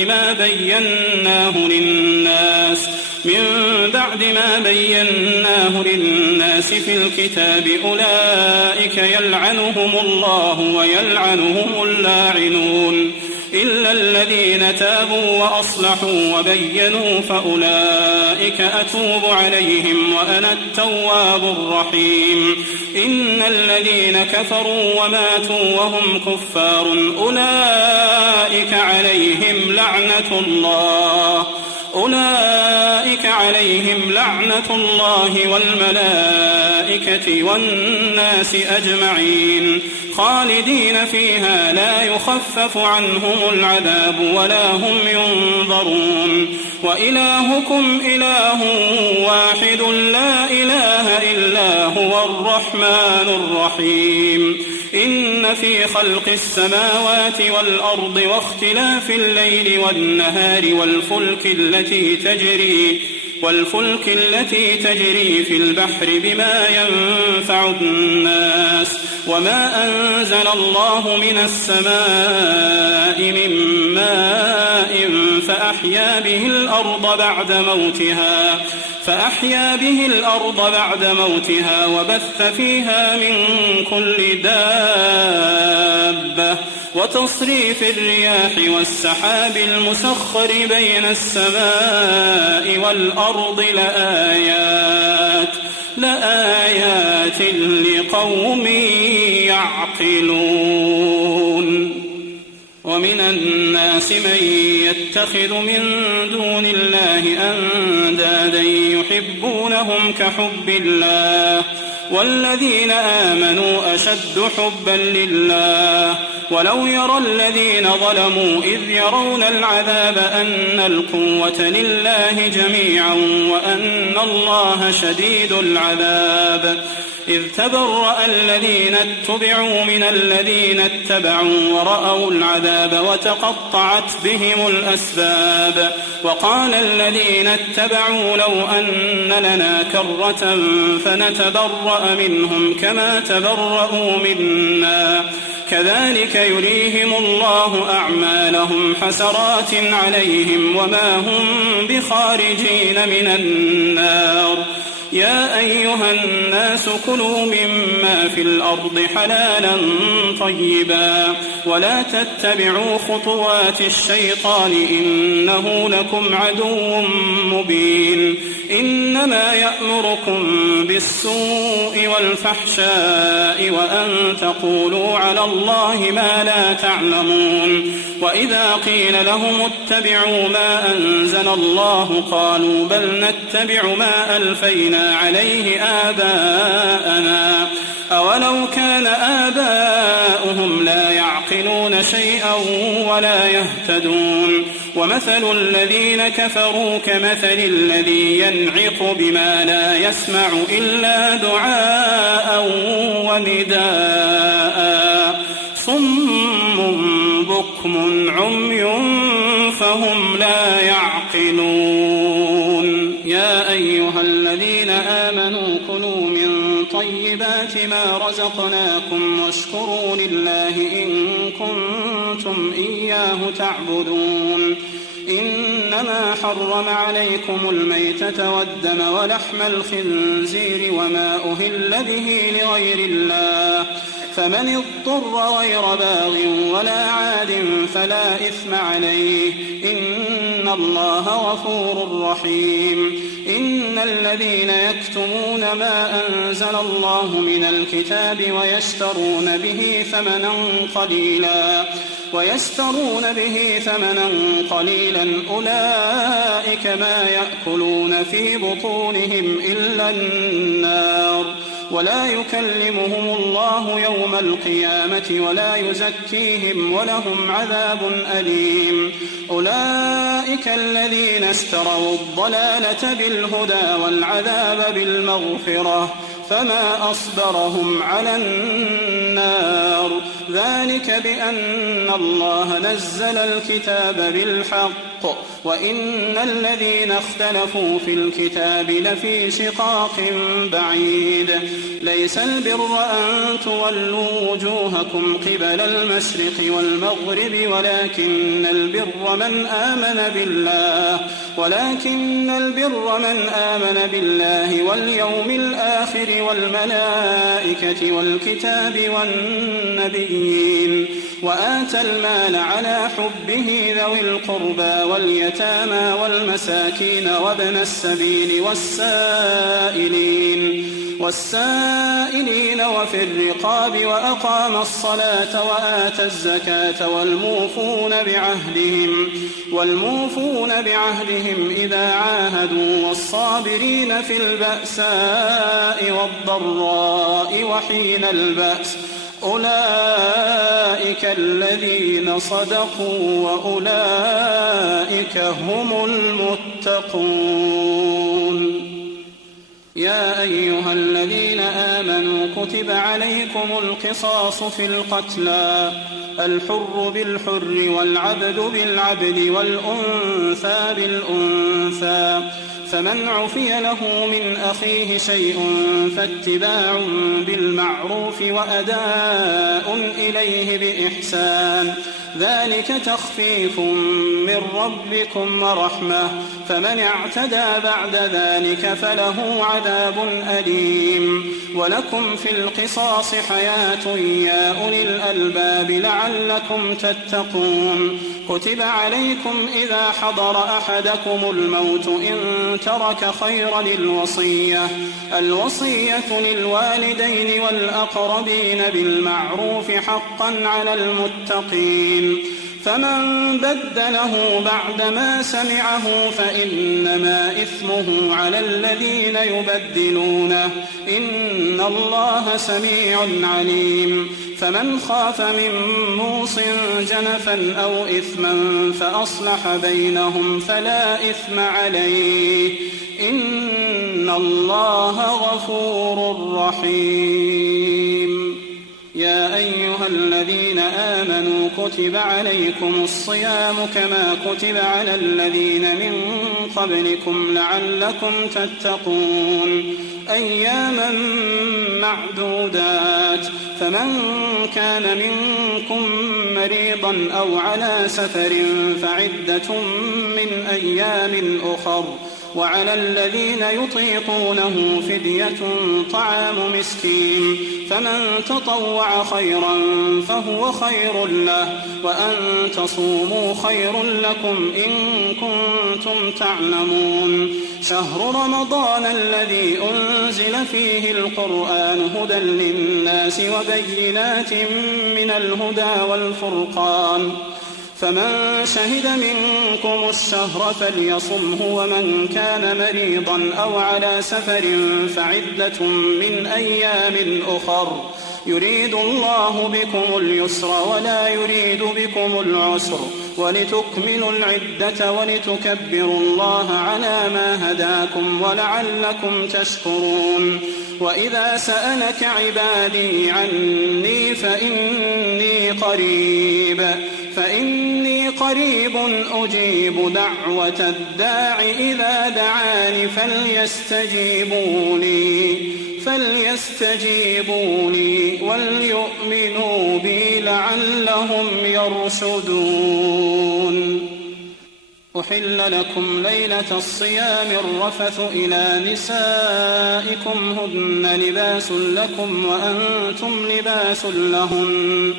ما بيناه للناس في الكتاب أولئك يلعنهم الله ويلعنهم اللاعنون إلا الذين تابوا وأصلحوا وبينوا فأولئك أتوب عليهم وأنا التواب الرحيم إن الذين كفروا وماتوا وهم كفار أولئك عليهم لعنة الله والملائكة والناس أجمعين خالدين فيها لا يخفف عنهم العذاب ولا هم ينظرون وإلهكم إله واحد لا إله إلا هو الرحمن الرحيم إن في خلق السماوات والأرض واختلاف الليل والنهار والفلك التي تجري في البحر بما ينفع الناس وما أنزل الله من السماء من ماء فأحيا به الأرض بعد موتها وبث فيها من كل دابة وتصريف الرياح والسحاب المسخر بين السماء والأرض لآيات لقوم يعقلون ومن الناس من يتخذ من دون الله أندادا يحبونهم كحب الله والذين آمنوا أشد حبا لله ولو يرى الذين ظلموا إذ يرون العذاب أن القوة لله جميعا وأن الله شديد العذاب إذ تبرأ الذين اتبعوا من الذين اتبعوا ورأوا العذاب وتقطعت بهم الأسباب وقال الذين اتبعوا لو أن لنا كرة فنتبرأ منهم كما تبرأوا منا كذلك يريهم الله أعمالهم حسرات عليهم وما هم بخارجين من النار يا أيها الناس كلوا مما في الأرض حلالا طيبا ولا تتبعوا خطوات الشيطان إنه لكم عدو مبين إنما يأمركم بالسوء والفحشاء وأن تقولوا على الله ما لا تعلمون وإذا قيل لهم اتبعوا ما أنزل الله قالوا بل نتبع ما ألفينا عليه آباءنا أولو كان آباؤهم لا يعقلون شيئا ولا يهتدون ومثل الذين كفروا كمثل الذي ينعق بما لا يسمع إلا دعاء ونداء صم بكم عمي فهم لا يعقلون يا أيها الذين آمنوا كلوا من طيبات ما رزقناكم واشكروا لله إن كنتم إياه تعبدون إنما حرم عليكم الميتة والدم ولحم الخنزير وما أهل به لغير الله فمن اضطر غير باغ ولا عاد فلا إثم عليه إن الله غفور رحيم. إن الذين يكتمون ما أنزل الله من الكتاب ويشترون به ثمنا قليلا أولئك ما يأكلون في بطونهم إلا النار ولا يكلمهم الله يوم القيامة ولا يزكيهم ولهم عذاب أليم. أولئك الذين اشتروا الضلالة بالهدى والعذاب بالمغفرة فما أصبرهم على النار. ذلك بأن الله نزل الكتاب بالحق وإن الذين اختلفوا في الكتاب لفي شقاق بعيد. ليس البر أن تولوا وجوهكم قبل المشرق والمغرب ولكن البر من آمن بالله واليوم الآخر والملائكة والكتاب والنبيين وآتى المال على حبه ذوي القربى واليتامى والمساكين وابن السبيل والسائلين وفي الرقاب وأقام الصلاة وآتى الزكاة والموفون بعهدهم إذا عاهدوا والصابرين في البأساء والضراء وحين البأس أولئك الذين صدقوا وأولئك هم المتقون. يا أيها الذين آمنوا كتب عليكم القصاص في القتلى الحر بالحر والعبد بالعبد والأنثى بالأنثى فمن عفي له من أخيه شيء فاتباع بالمعروف وأداء إليه بإحسان ذلك تخفيف من ربكم ورحمة فمن اعتدى بعد ذلك فله عذاب أليم. ولكم في القصاص حياة يا أولي الألباب لعلكم تتقون. كتب عليكم إذا حضر أحدكم الموت إن ترك خيرا الوصية للوالدين والأقربين بالمعروف حقا على المتقين. فمن بدله بعدما سمعه فإنما إثمه على الذين يبدلونه إن الله سميع عليم. فمن خاف من موص جنفا أو إثما فأصلح بينهم فلا إثم عليه إن الله غفور رحيم. يا أيها الذين آمنوا كتب عليكم الصيام كما كتب على الذين من قبلكم لعلكم تتقون أياما معدودات فمن كان منكم مريضا أو على سفر فعدة من أيام أخر وعلى الذين يطيقونه فدية طعام مسكين فمن تطوع خيرا فهو خير له وأن تصوموا خير لكم إن كنتم تعلمون. شهر رمضان الذي أنزل فيه القرآن هدى للناس وبينات من الهدى والفرقان فمن شهد منكم الشهر فليصمه ومن كان مريضا أو على سفر فعدة من أيام أخر يريد الله بكم اليسر ولا يريد بكم العسر ولتكملوا العدة ولتكبروا الله على ما هداكم ولعلكم تشكرون. وإذا سألك عبادي عني فإني قريب أجيب دعوة الداع إذا دعاني فليستجيبوا لي وليؤمنوا بي لعلهم يرشدون. أحل لكم ليلة الصيام الرفث إلى نسائكم هن لباس لكم وأنتم لباس لهن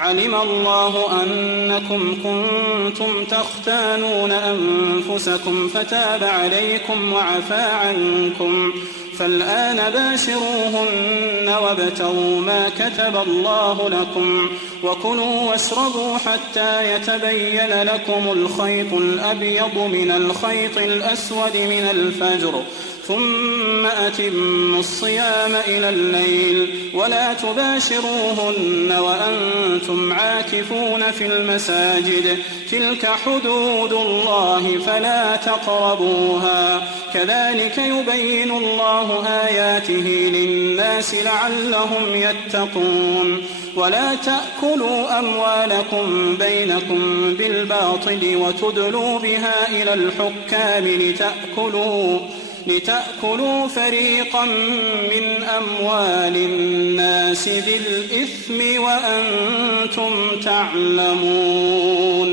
علم الله أنكم كنتم تختانون أنفسكم فتاب عليكم وعفى عنكم، فالآن باشروهن وابتغوا ما كتب الله لكم، وكلوا واشربوا حتى يتبين لكم الخيط الأبيض من الخيط الأسود من الفجر، ثم أتموا الصيام إلى الليل، ولا تباشروهن وأنتم عاكفون في المساجد، تلك حدود الله فلا تقربوها، كذلك يبين الله آياته للناس لعلهم يتقون. ولا تأكلوا أموالكم بينكم بالباطل وتدلوا بها إلى الحكام لتأكلوا فريقا من أموال الناس بالإثم وأنتم تعلمون.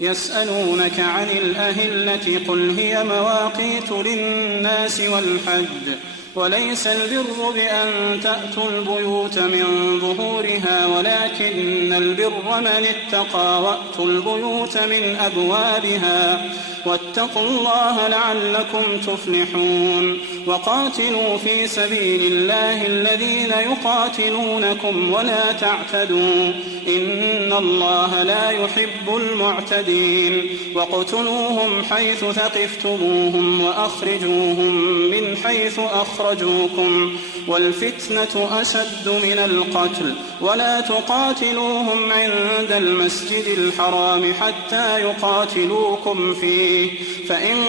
يسألونك عن الأهلة قل هي مواقيت للناس والحج، وليس البر بأن تأتوا البيوت من ظهورها، ولكن البر من اتقى وأتوا البيوت من أبوابها، واتقوا الله لعلكم تفلحون. وقاتلوا في سبيل الله الذين يقاتلونكم ولا تعتدوا، إن الله لا يحب المعتدين. واقتلوهم حيث ثقفتموهم وأخرجوهم من حيث أخرجوكم، والفتنة أشد من القتل، ولا تقاتلوهم عند المسجد الحرام حتى يقاتلوكم فيه، فإن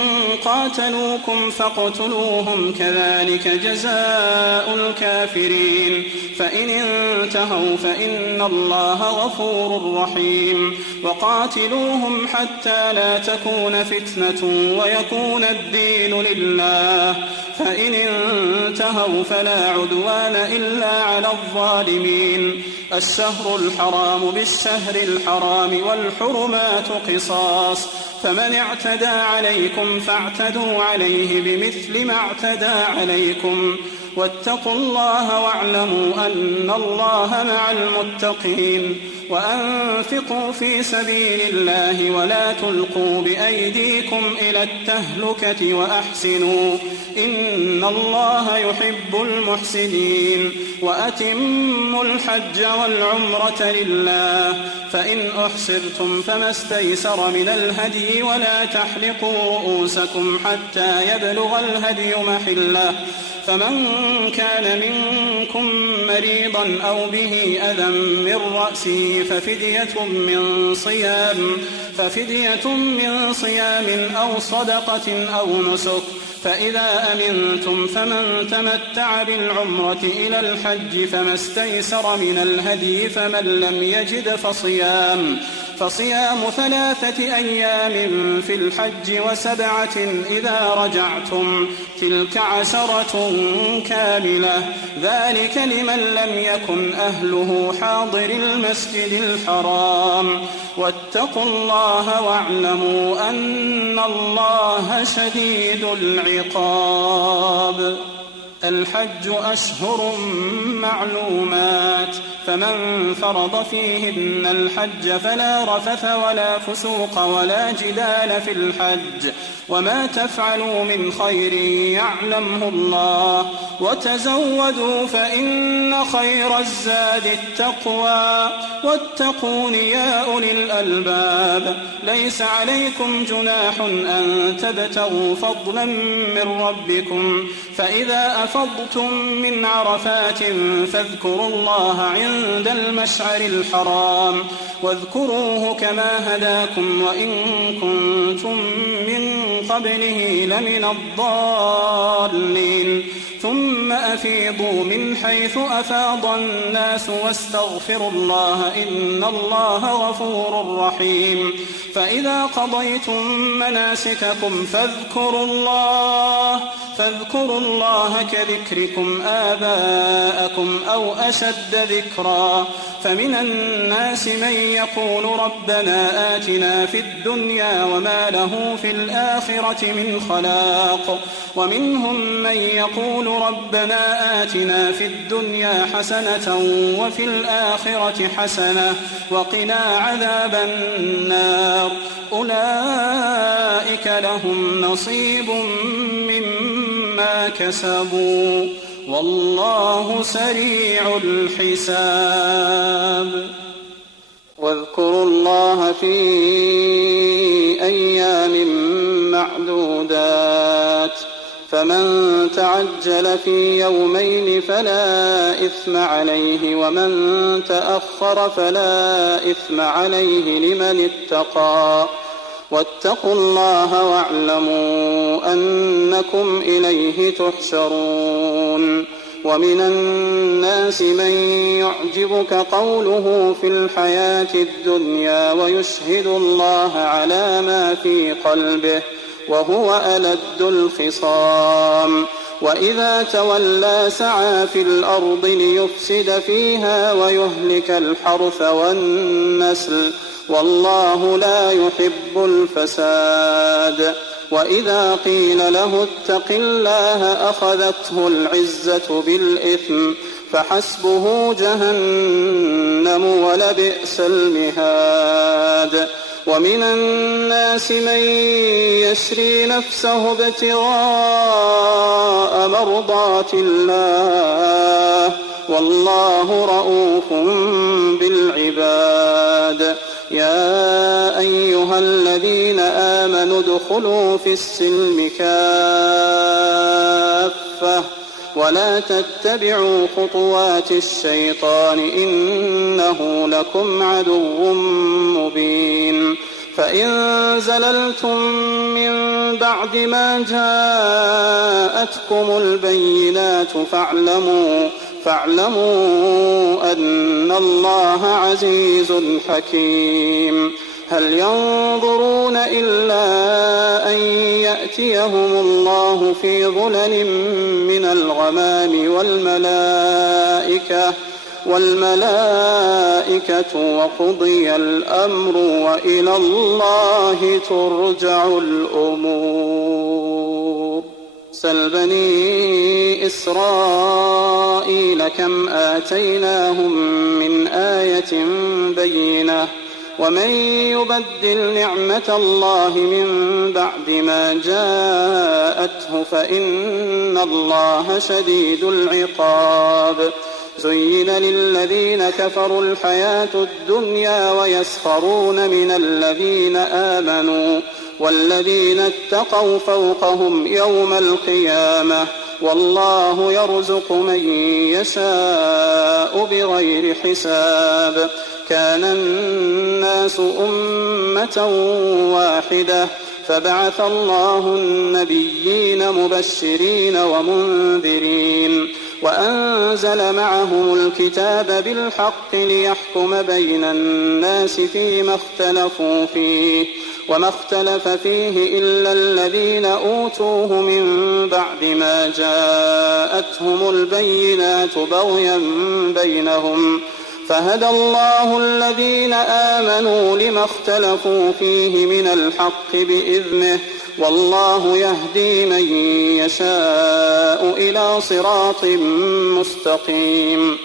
قاتلوكم فاقتلوهم، كذلك جزاء الكافرين. فإن انتهوا فإن الله غفور رحيم. وقاتلوهم حتى لا تكون فتنة ويكون الدين لله، فإن انتهوا فلا عدوان إلا على الظالمين. الشهر الحرام بالشهر الحرام والحرمات قصاص، فمن اعتدى عليكم فاعتدوا عليه بمثل ما اعتدى عليكم، واتقوا الله واعلموا أن الله مع المتقين. وأنفقوا في سبيل الله ولا تلقوا بأيديكم إلى التهلكة وأحسنوا، إن الله يحب المحسنين. وأتموا الحج والعمرة لله، فإن أحصرتم فما استيسر من الهدي، ولا تحلقوا رؤوسكم حتى يبلغ الهدي محله، فمن كان منكم مريضا أو به أذى من رأسه ففدية من صيام أو صدقة أو نسك، فإذا أمنتم فمن تمتع بالعمرة إلى الحج فما استيسر من الهدي، فمن لم يجد فصيام 3 أيام في الحج و7 إذا رجعتم، تلك 10 كاملة، ذلك لمن لم يكن أهله حاضر المسجد الحرام. واتقوا الله واعلموا أن الله شديد العقاب. الحج أشهر معلومات، فمن فرض فيهن الحج فلا رفث ولا فسوق ولا جدال في الحج، وما تفعلوا من خير يعلمه الله، وتزودوا فإن خير الزاد التقوى، واتقون يا أولي الألباب. ليس عليكم جناح أن تبتغوا فضلا من ربكم، فإذا أفضتم من عرفات فاذكروا الله عند المشعر الحرام، واذكروه كما هداكم وإن كنتم من قبله لمن الضالين. ثم أفيضوا من حيث أفاض الناس واستغفروا الله إن الله غفور رحيم. فإذا قضيتم مناسككم فاذكروا الله كذكركم آباءكم أو أشد ذكرا. فمن الناس من يقول ربنا آتنا في الدنيا وما له في الآخرة من خلاق، ومنهم من يقول ربنا آتنا في الدنيا حسنة وفي الآخرة حسنة وقنا عذاب النار أولئك لهم نصيب مما كسبوا والله سريع الحساب. واذكروا الله في أيام معدودات فمن تعجل في يومين فلا إثم عليه ومن تأخر فلا إثم عليه لمن اتقى واتقوا الله واعلموا أنكم إليه تحشرون. ومن الناس من يعجبك قوله في الحياة الدنيا ويشهد الله على ما في قلبه وهو ألد الخصام وإذا تولى سعى في الأرض ليفسد فيها ويهلك الحرث والنسل والله لا يحب الفساد. وإذا قيل له اتق الله أخذته العزة بالإثم فحسبه جهنم ولبئس المهاد. ومن الناس من يشري نفسه ابتغاء مرضات الله والله رؤوف بالعباد. يا أيها الذين آمنوا ادخلوا في السلم كافة ولا تتبعوا خطوات الشيطان إنه لكم عدو مبين. فإن زللتم من بعد ما جاءتكم البينات فاعلموا أن الله عزيز حكيم. هل ينظرون إلا أن يأتيهم الله في ظلل من الغمام والملائكة وقضي الأمر وإلى الله ترجع الأمور. سل بني إسرائيل كم آتيناهم من آية بينة ومن يبدل نعمة الله من بعد ما جاءته فإن الله شديد العقاب. زين للذين كفروا الحياة الدنيا ويسخرون من الذين آمنوا والذين اتقوا فوقهم يوم القيامة والله يرزق من يشاء بغير حساب. كان الناس أمة واحدة فبعث الله النبيين مبشرين ومنذرين وأنزل معهم الكتاب بالحق ليحكم بين الناس فيما اختلفوا فيه وما اختلف فيه إلا الذين أوتوه من بعد ما جاءتهم البينات بغيا بينهم فهدى الله الذين آمنوا لما اختلفوا فيه من الحق بإذنه والله يهدي من يشاء إلى صراط مستقيم.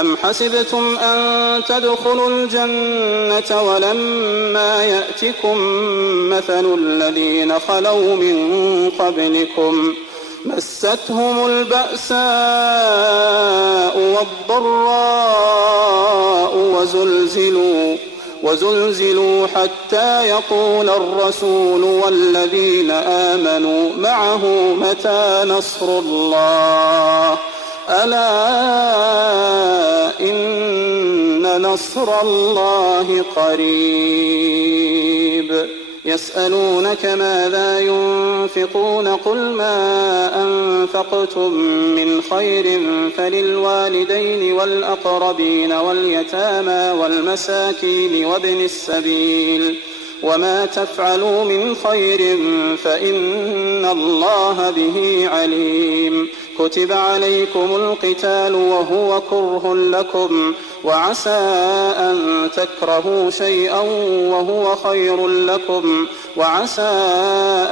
أم حسبتم أن تدخلوا الجنة ولما يأتكم مثل الذين خلوا من قبلكم مستهم البأساء والضراء وزلزلوا حتى يقول الرسول والذين آمنوا معه متى نصر الله ألا إن نصر الله قريب. يسألونك ماذا ينفقون قل ما أنفقتم من خير فللوالدين والأقربين واليتامى والمساكين وابن السبيل وما تفعلوا من خير فإن الله به عليم. كتب عليكم القتال وهو كره لكم وعسى أن تكرهوا شيئا وهو خير لكم وعسى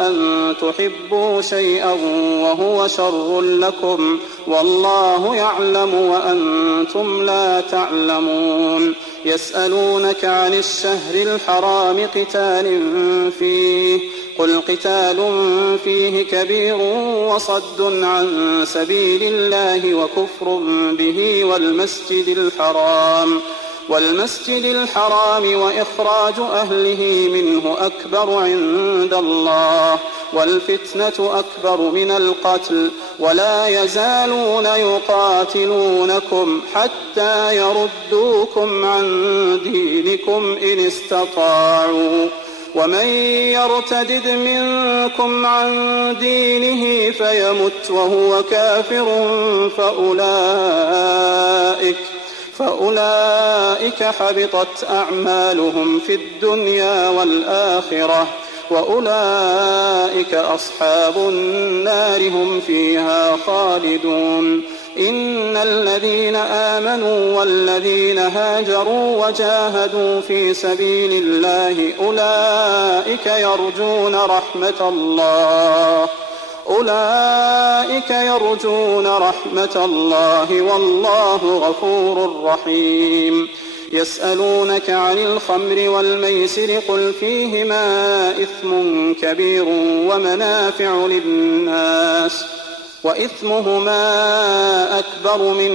أن تحبوا شيئا وهو شر لكم والله يعلم وأنتم لا تعلمون. يسألونك عن الشهر الحرام قتال فيه قل قتال فيه كبير وصد عن سبيل الله وكفر به والمسجد الحرام وإخراج أهله منه أكبر عند الله والفتنة أكبر من القتل ولا يزالون يقاتلونكم حتى يردوكم عن دينكم إن استطاعوا ومن يرتدد منكم عن دينه فيمت وهو كافر فأولئك حبطت أعمالهم في الدنيا والآخرة وأولئك أصحاب النار هم فيها خالدون. إن الذين آمنوا والذين هاجروا وجاهدوا في سبيل الله أولئك يرجون رحمة الله والله غفور رحيم. يسألونك عن الخمر والميسر قل فيهما إثم كبير ومنافع للناس وإثمهما أكبر من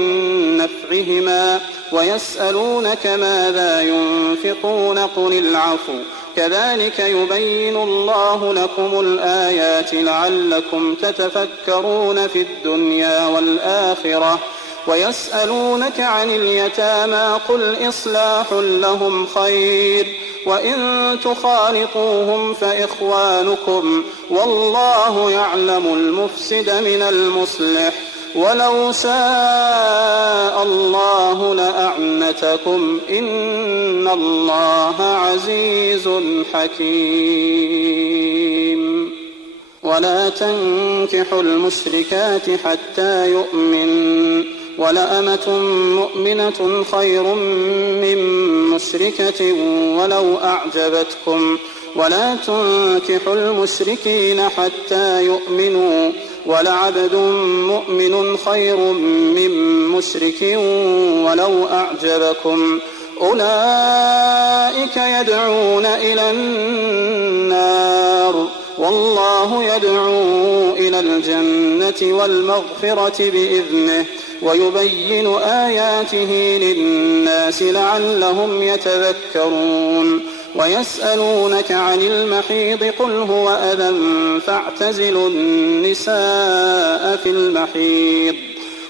نفعهما ويسألونك ماذا ينفقون قل العفو كذلك يبين الله لكم الآيات لعلكم تتفكرون في الدنيا والآخرة. ويسألونك عن اليتامى قل إصلاح لهم خير وإن تخالطوهم فإخوانكم والله يعلم المفسد من المصلح ولو شاء الله لأعنتكم إن الله عزيز حكيم. ولا تنكحوا المشركات حتى يؤمنوا ولأمة مؤمنة خير من مشركة ولو أعجبتكم ولا تنكحوا المشركين حتى يؤمنوا ولعبد مؤمن خير من مشرك ولو أعجبكم أولئك يدعون إلى النار والله يدعو إلى الجنة والمغفرة بإذنه ويبين آياته للناس لعلهم يتذكرون. ويسألونك عن المحيض قل هو أذى فاعتزلوا النساء في المحيض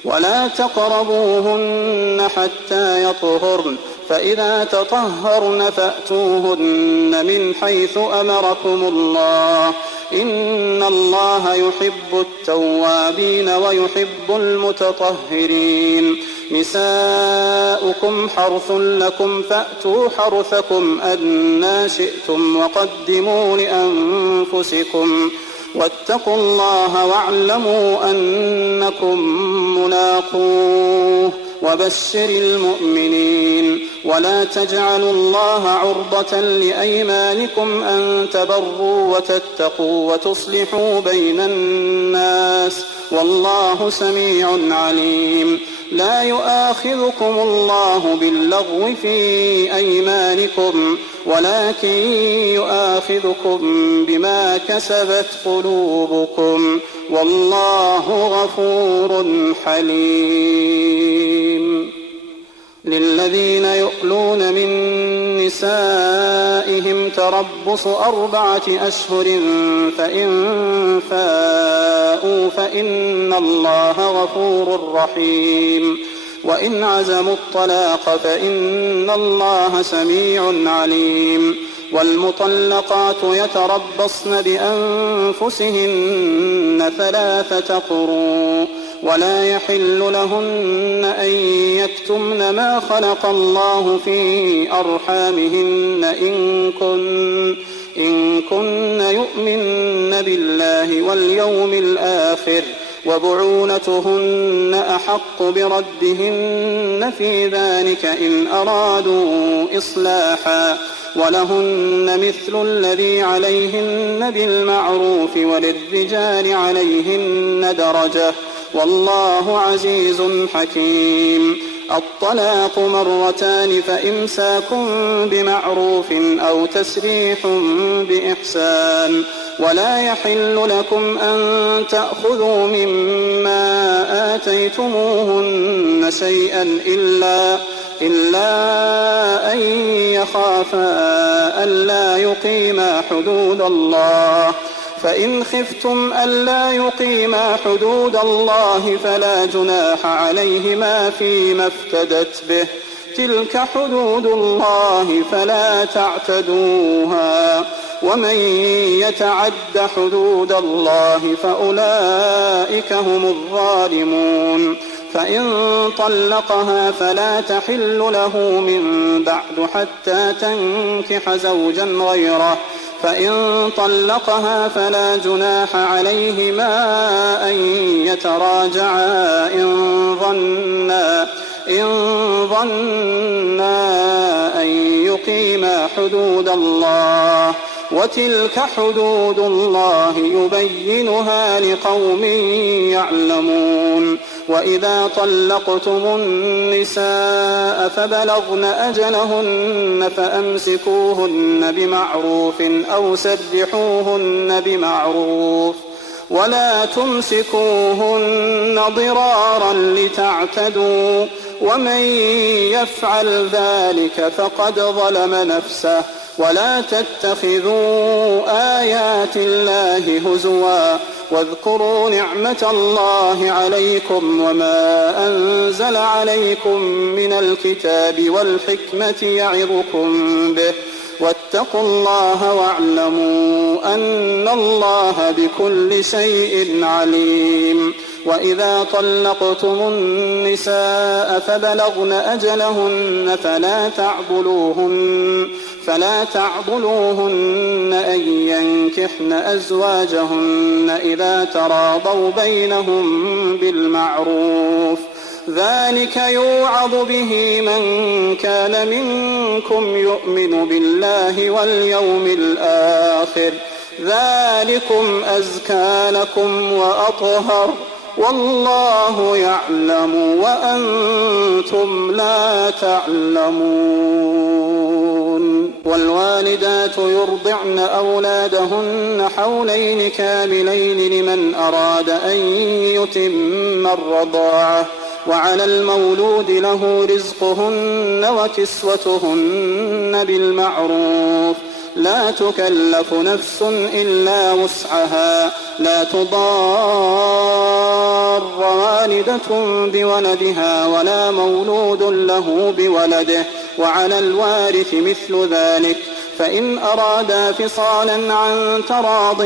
ولا تقربوهن حتى يطهرن فإذا تطهرن فأتوهن من حيث أمركم الله إن الله يحب التوابين ويحب المتطهرين. نساؤكم حرث لكم فأتوا حرثكم أنى شئتم وقدموا لأنفسكم واتقوا الله واعلموا أنكم ملاقوه وبشر المؤمنين. ولا تجعلوا الله عرضة لأيمانكم أن تبروا وتتقوا وتصلحوا بين الناس والله سميع عليم. لا يؤاخذكم الله باللغو في أيمانكم ولكن يؤاخذكم بما كسبت قلوبكم والله غفور حليم. للذين يؤلون من نسائهم تربص 4 أشهر فإن فاءوا فإن الله غفور رحيم وإن عزموا الطلاق فإن الله سميع عليم. والمطلقات يتربصن بأنفسهن 3 قروء ولا يحل لهن أن يكتمن ما خلق الله في أرحامهن إن كن يؤمن بالله واليوم الآخر وبعولتهن أحق بردهن في ذلك إن أرادوا إصلاحا ولهن مثل الذي عليهن بالمعروف وللرجال عليهن درجة والله عزيز حكيم. الطلاق مرتان فإمساك بمعروف أو تسريح بإحسان ولا يحل لكم أن تأخذوا مما آتيتموهن شيئا إلا أن يخافا ألا يقيما حدود الله فإن خفتم ألا يقيما حدود الله فلا جناح عليهما فيما افتدت به تلك حدود الله فلا تعتدوها ومن يتعد حدود الله فأولئك هم الظالمون. فإن طلقها فلا تحل له من بعد حتى تنكح زوجا غيره فإن طلقها فلا جناح عليهما أن يتراجعا إن ظنا أن يقيما حدود الله وتلك حدود الله يبينها لقوم يعلمون. وإذا طلقتم النساء فبلغن أجلهن فأمسكوهن بمعروف أو سرحوهن بمعروف ولا تمسكوهن ضرارا لتعتدوا ومن يفعل ذلك فقد ظلم نفسه. ولا تتخذوا آيات الله هزوا واذكروا نعمة الله عليكم وما أنزل عليكم من الكتاب والحكمة يعظكم به واتقوا الله واعلموا أن الله بكل شيء عليم. وإذا طلقتم النساء فبلغن أجلهن فلا تعضلوهن أن ينكحن أزواجهن إذا تراضوا بينهم بالمعروف ذلك يوعظ به من كان منكم يؤمن بالله واليوم الآخر ذلكم أزكى لكم وأطهر والله يعلم وأنتم لا تعلمون. والوالدات يرضعن أولادهن حولين كاملين لمن أراد أن يتم الرضاعة وعلى المولود له رزقهن وكسوتهن بالمعروف لا تكلف نفس إلا وسعها لا تضار والدة بولدها ولا مولود له بولده وعلى الوارث مثل ذلك فإن أرادا فصالا عن تراض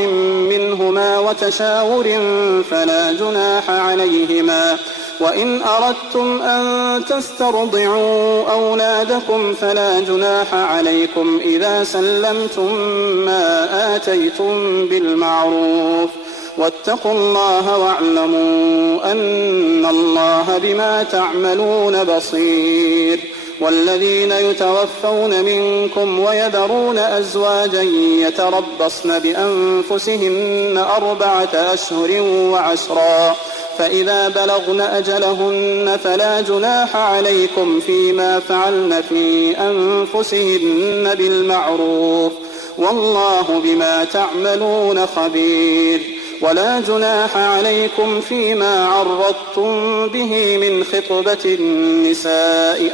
منهما وتشاور فلا جناح عليهما. وإن أردتم أن تسترضعوا أولادكم فلا جناح عليكم إذا سلمتم ما آتيتم بالمعروف واتقوا الله واعلموا أن الله بما تعملون بصير. والذين يتوفون منكم ويذرون أزواجا يتربصن بأنفسهن 4 أشهر و10 فإذا بلغن أجلهن فلا جناح عليكم فيما فعلن في أنفسهن بالمعروف والله بما تعملون خبير. ولا جناح عليكم فيما عرضتم به من خطبة النساء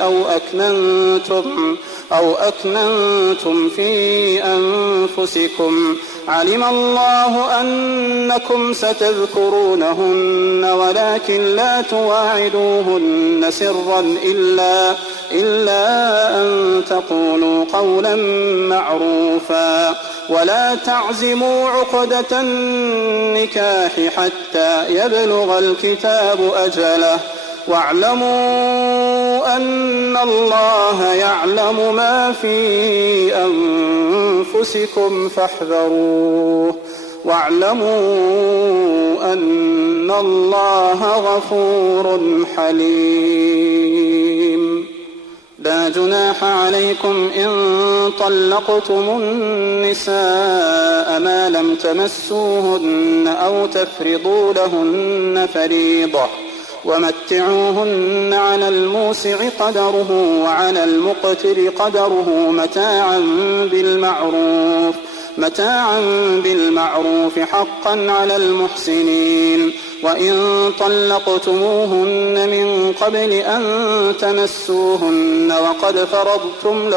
أو أكننتم في أنفسكم علم الله أنكم ستذكرونهن ولكن لا تواعدوهن سرا إلا أن تقولوا قولا معروفا ولا تعزموا عقدة النكاح حتى يبلغ الكتاب أجله واعلموا أن الله يعلم ما في أنفسكم فاحذروه واعلموا أن الله غفور حليم. لا جناح عليكم إن طلقتم النساء ما لم تمسوهن أو تفرضوا لهن فريضة، ومتعوهن على الموسع قدره وعلى المقتر قدره متاعا بالمعروف حقا على المحسنين. وإن طلقتموهن من قبل أن تمسوهن وقد فرضتم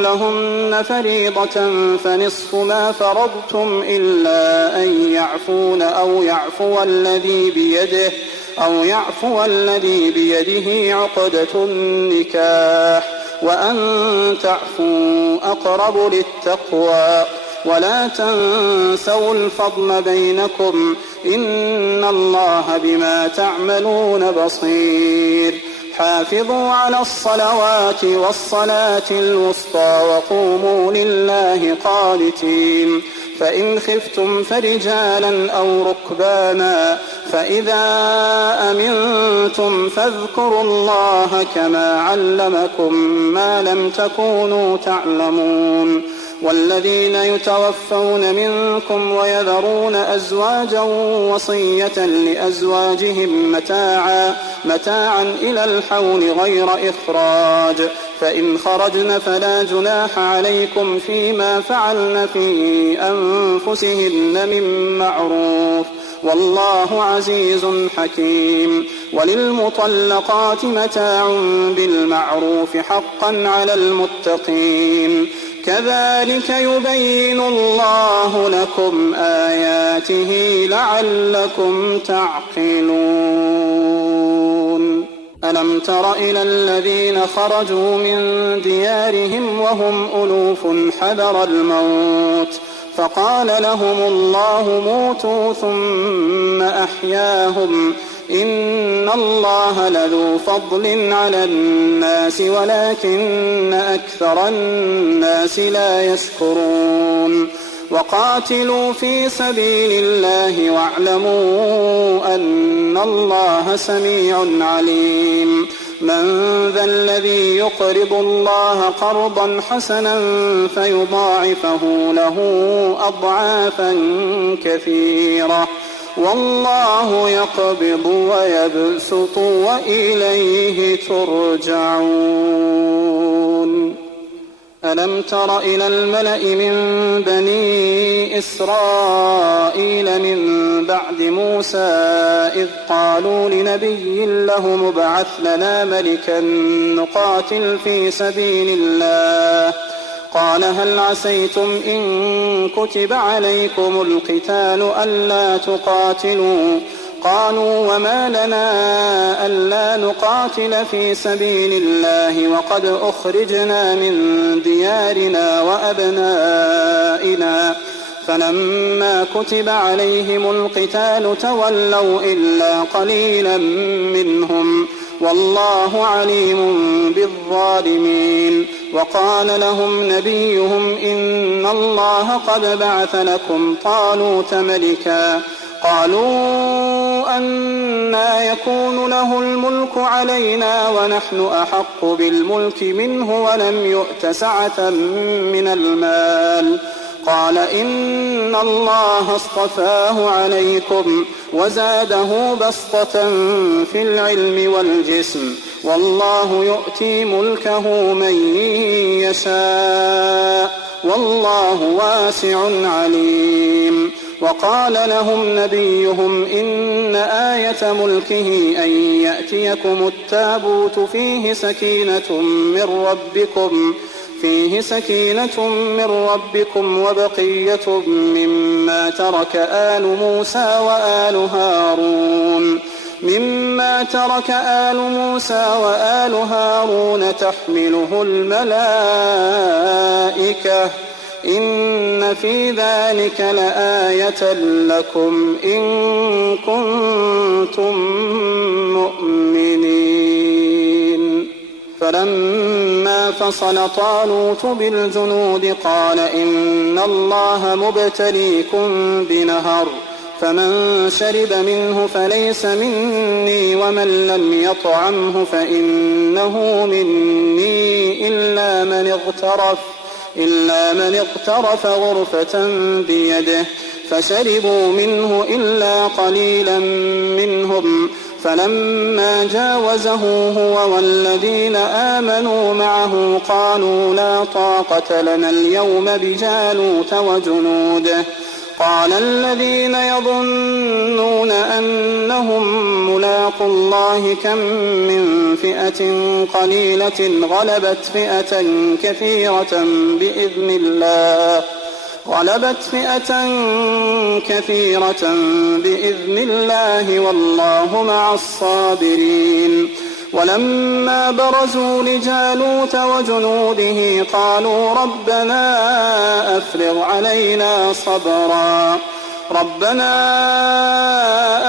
لهن فريضة فنصف ما فرضتم إلا أن يعفون أو يعفو الذي بيده عقدة النكاح، وأن تعفوا أقرب للتقوى. ولا تنسوا الفضل بينكم إن الله بما تعملون بصير. حافظوا على الصلوات والصلاة الوسطى وقوموا لله قانتين. فإن خفتم فرجالا أو ركبانا فإذا أمنتم فاذكروا الله كما علمكم ما لم تكونوا تعلمون. والذين يتوفون منكم ويذرون أزواجا وصية لأزواجهم متاعا إلى الحول غير إخراج، فإن خرجن فلا جناح عليكم فيما فعلن في أنفسهن من معروف، والله عزيز حكيم. وللمطلقات متاع بالمعروف حقا على المتقين. كذلك يبين الله لكم آياته لعلكم تعقلون. ألم تر إلى الذين خرجوا من ديارهم وهم ألوف حذر الموت فقال لهم الله موتوا ثم أحياهم إن الله لذو فضل على الناس ولكن أكثر الناس لا يشكرون. وقاتلوا في سبيل الله واعلموا أن الله سميع عليم. من ذا الذي يقرض الله قرضا حسنا فيضاعفه له أضعافا كثيرة والله يقبض ويبسط وإليه ترجعون. ألم تر إلى الملأ من بني إسرائيل من بعد موسى إذ قالوا لنبي له ابعث لنا ملكا نقاتل في سبيل الله قال هل عسيتم إن كتب عليكم القتال ألا تقاتلوا قالوا وما لنا ألا نقاتل في سبيل الله وقد أخرجنا من ديارنا وأبنائنا فلما كتب عليهم القتال تولوا إلا قليلا منهم والله عليم بالظالمين. وقال لهم نبيهم إن الله قد بعث لكم طالوت ملكا قالوا أنى يكون له الملك علينا ونحن أحق بالملك منه ولم يؤت سعة من المال قال إن الله اصطفاه عليكم وزاده بسطة في العلم والجسم والله يؤتي ملكه من يشاء والله واسع عليم. وقال لهم نبيهم إن آية ملكه أن يأتيكم التابوت فيه سكينة من ربكم وبقية مما ترك آل موسى وآل هارون تحمله الملائكة إن في ذلك لآية لكم إن كنتم مؤمنين. فلما فصل طالوت بالجنود قال إن الله مبتليكم بنهر فمن شرب منه فليس مني ومن لم يطعمه فإنه مني إلا من اغترف غرفة بيده فشربوا منه إلا قليلا منهم فلما جاوزه هو والذين آمنوا معه قالوا لا طاقة لنا اليوم بجالوت وجنوده قال الذين يظنون أنهم ملاقو الله كم من فئة قليلة غلبت فئة كثيرة بإذن الله والله مع الصابرين ولما برزوا لجالوت وجنوده قالوا ربنا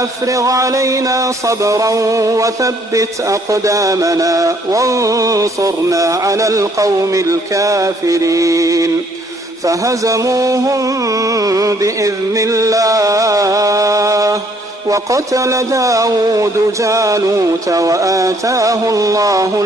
أفرغ علينا صبرا وثبت أقدامنا وانصرنا على القوم الكافرين فهزموهم بإذن الله وقتل داود جالوت وآتاه الله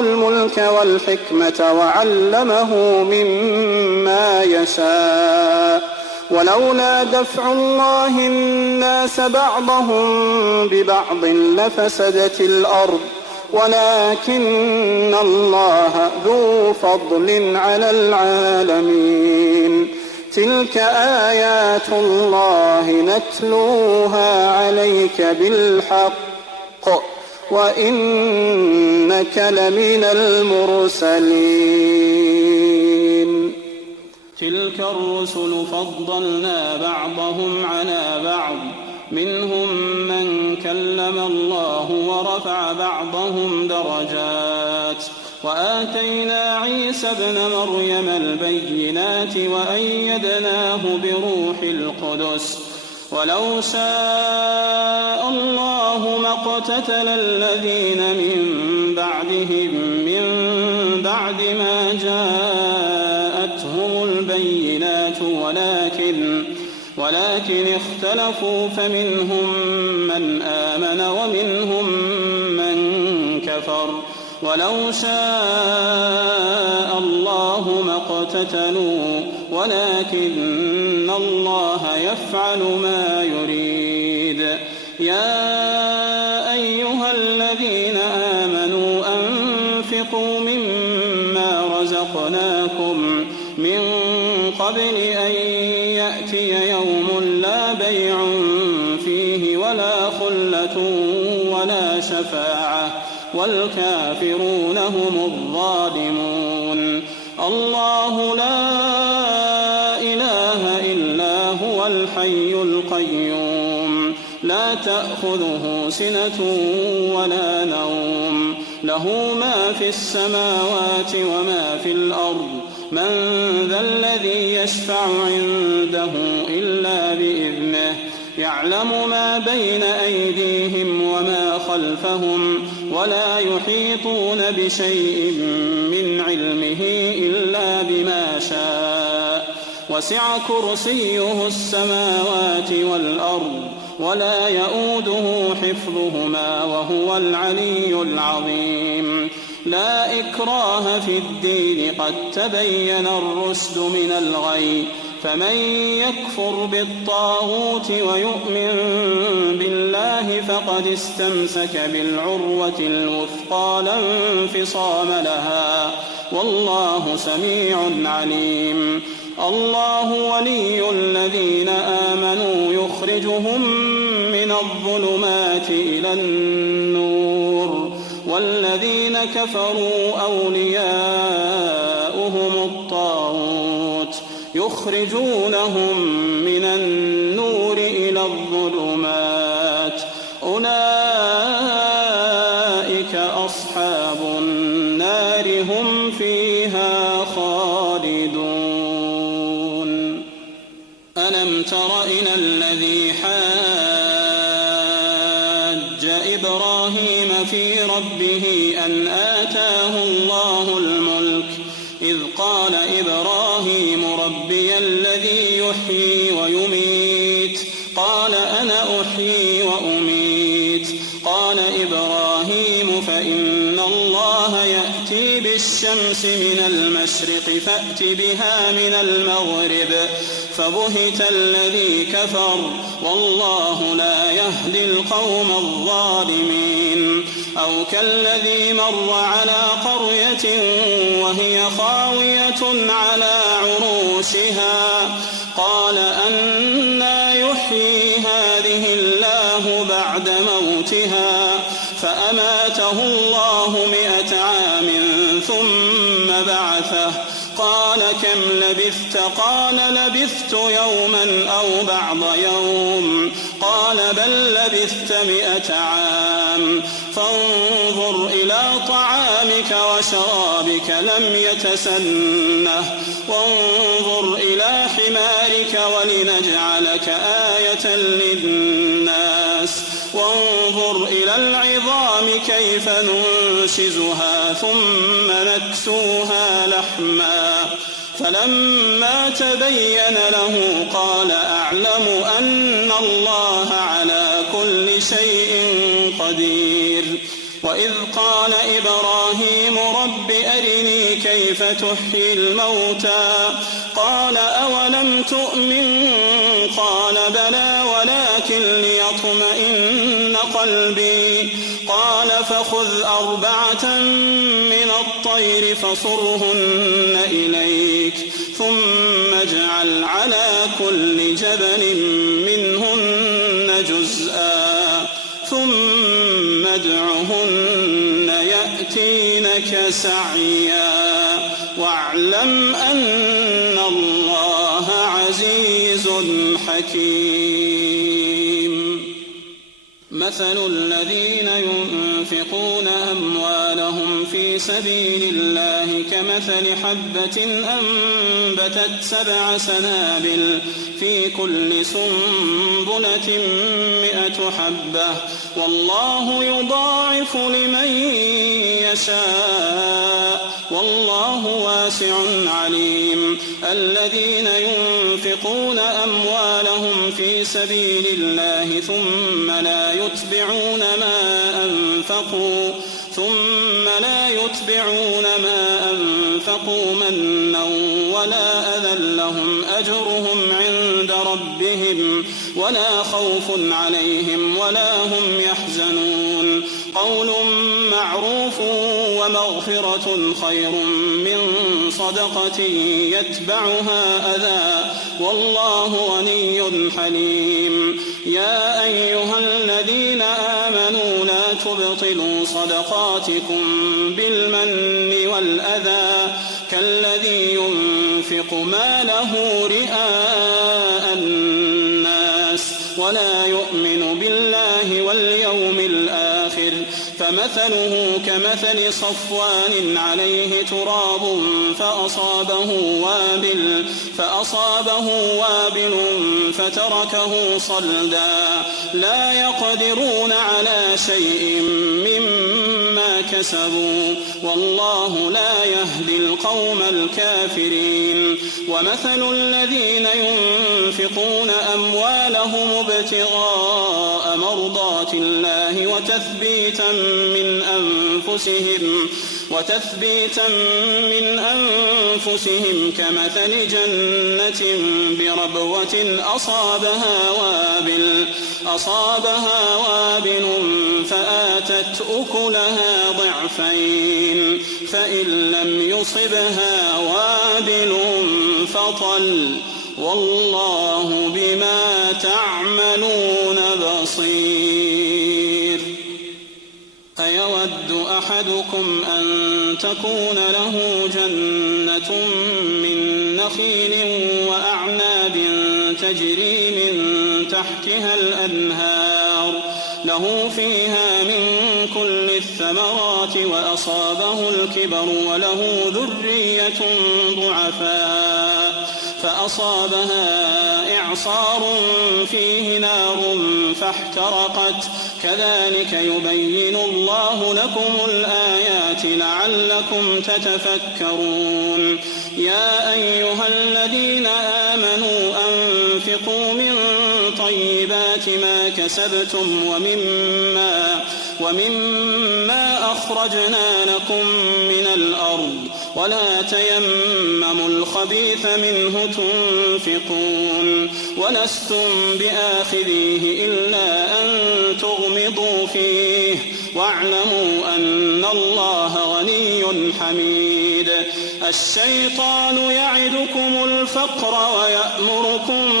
الملك والحكمة وعلمه مما يشاء ولولا دفع الله الناس بعضهم ببعض لفسدت الأرض ولكن الله ذو فضل على العالمين تلك آيات الله نتلوها عليك بالحق وإنك لمن المرسلين تلك الرسل فضلنا بعضهم على بعض منهم من كلم الله ورفع بعضهم درجات وآتينا عيسى ابن مريم البينات وأيدناه بروح القدس ولو شاء الله ما اقتتل الذين من بعدهم من بعد ما جاءتهم البينات ولكن اختلفوا فمنهم من آمن ومنهم من كفر ولو شاء الله ما اقتتلوا ولكن الله يفعل ما يريد يا أيها الذين آمنوا أنفقوا مما رزقناكم من قبل أن يأتي يوم لا بيع فيه ولا خلة ولا شفاعة والكافرون هم الظالمون الله لا إله إلا هو الحي القيوم لا تأخذه سنة ولا نوم له ما في السماوات وما في الأرض من ذا الذي يشفع عنده إلا بإذنه يعلم ما بين أيديهم وما خلفهم ولا يحيطون بشيء من علمه إلا بما شاء وسع كرسيه السماوات والأرض ولا يؤوده حفظهما وهو العلي العظيم لا إكراه في الدين قد تبين الرشد من الغي فمن يكفر بالطاغوت ويؤمن بالله فقد استمسك بالعروة الوثقى لا انفصام لها والله سميع عليم الله ولي الذين آمنوا يخرجهم من الظلمات إلى النور والذين كفروا أولياؤهم الطاغوت يخرجونهم من النور إلى الظلمات أولئك أصحاب النار هم فيها خالدون ألم تر إلى الذي حاج إبراهيم قال إبراهيم ربي الذي يحيي ويميت قال أنا أحيي وأميت قال إبراهيم فإن الله يأتي بالشمس من المشرق فأت بها من المغرب فبهت الذي كفر والله لا يهدي القوم الظالمين أو كالذي مر على قرية وهي خاوية على عروشها قال أنى يحيي هذه الله بعد موتها فأماته الله 100 عام ثم بعثه قال كم لبثت قال لبثت يوما أو بعض يوم قال بل لبثت 100 عام فانظر إلى طعامك وشرابك لم يتسنه وانظر إلى حمارك ولنجعلك آية للناس وانظر إلى العظام كيف ننشزها ثم نكسوها لحما فلما تبين له قال أعلم أن الله على كل شيء قدير وإذ قال إبراهيم رب أرني كيف تحيي الموتى قال أولم تؤمن قال بلى ولكن ليطمئن قلبي قال فخذ 4 من الطير فصرهن إليك ثم اجعل على كل جبل منهن جزءا ثم ادعهن يأتينك سعيا واعلم أن الله عزيز حكيم مثل الذين ينفقون أموالهم في سبيل الله كمثل حبة أنبتت 7 سنابل في كل سنبلة 100 حبة والله يضاعف لمن يشاء والله واسع عليم الذين ينفقون أموالهم في سبيل الله ثم لا يتبعون ما أنفقوا منا ولا أذى لهم أجرهم عند ربهم ولا خوف عليهم ولا هم يحزنون قول معروف ومغفرة خير من صدقة يتبعها أذى والله غني حليم يا أيها الذين آمنوا لا تبطلوا صدقاتكم بالمن والأذى كالذي ينفق ماله رئاء الناس ولا يؤمن بالله واليوم الآخر فمثله كمثل صفوان عليه تراب فأصابه وابل فتركه صلدا لا يقدرون على شيء مما كسبوا والله لا يهدي القوم الكافرين ومثل الذين ينفقون أموالهم ابتغاء مرضات الله وتثبيتا من أنفسهم كمثل جنة بربوة أصابها وابل فآتت أكلها ضعفين فإن لم يصبها وابل فطل والله بما تعملون بصير أيود أحدكم أن تكون له جنة من نخيل وأعناب تجري من تحتها الأنهار له فيها من كل الثمرات وأصابه الكبر وله ذرية ضعفاء فأصابها إعصار فيه نار فاحترقت كذلك يبين الله لكم الآيات لعلكم تتفكرون يا أيها الذين آمنوا أنفقوا من طيبات ما كسبتم ومما أخرجنا لكم من الأرض ولا تيمموا الخبيث منه تنفقون ولستم بآخذيه إلا أن تغمضوا فيه واعلموا أن الله غني حميد. الشيطان يعدكم الفقر ويأمركم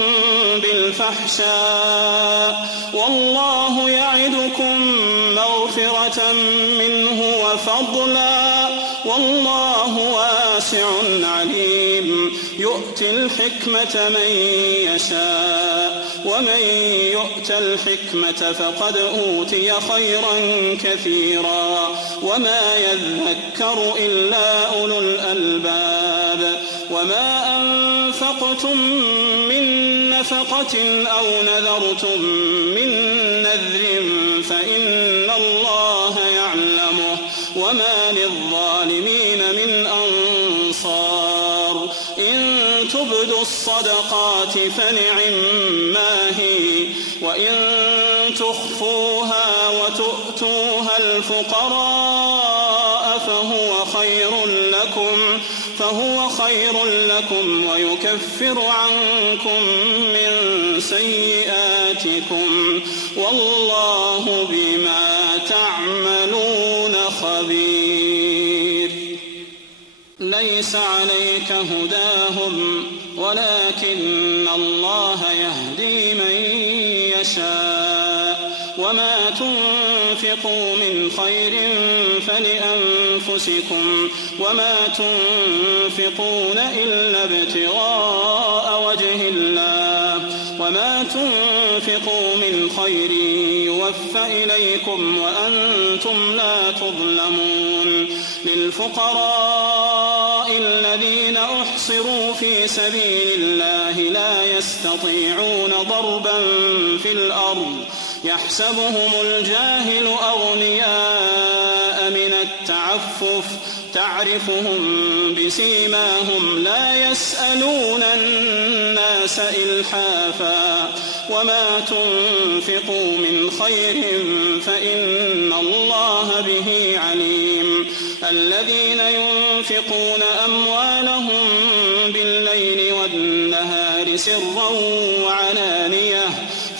بالفحشاء والله يعدكم مغفرة منه وفضلا والله واسع عليم. يؤتي الحكمة من يشاء ومن يؤت الحكمة فقد أوتي خيرا كثيرا وما يذكر إلا أولو الألباب. وما أنفقتم من نفقة أو نذرتم من نذر فإن الله يعلمه وما للظالمين من أنصار. إن تبدوا الصدقات فنعما هي وإن تخفوها وتؤتوها الفقراء فهو خير لكم ويكفر عنكم من سيئاتكم والله بما تعملون خبير. ليس عليك هداهم ولكن الله يهدي من يشاء وما تنفقوا من خير فلأنفسكم وما تنفقون إلا ابتغاء وجه الله وما تنفقوا من خير يوفى إليكم وأنتم لا تظلمون. للفقراء الذين أحصروا في سبيل الله لا يستطيعون ضربا في الأرض يحسبهم الجاهل أغنياء من التعفف تعرفهم بسيماهم لا يسألون الناس إلحافا وما تنفقوا من خير فإن الله به عليم. الذين ينفقون أموالهم بالليل والنهار سرا وعلانية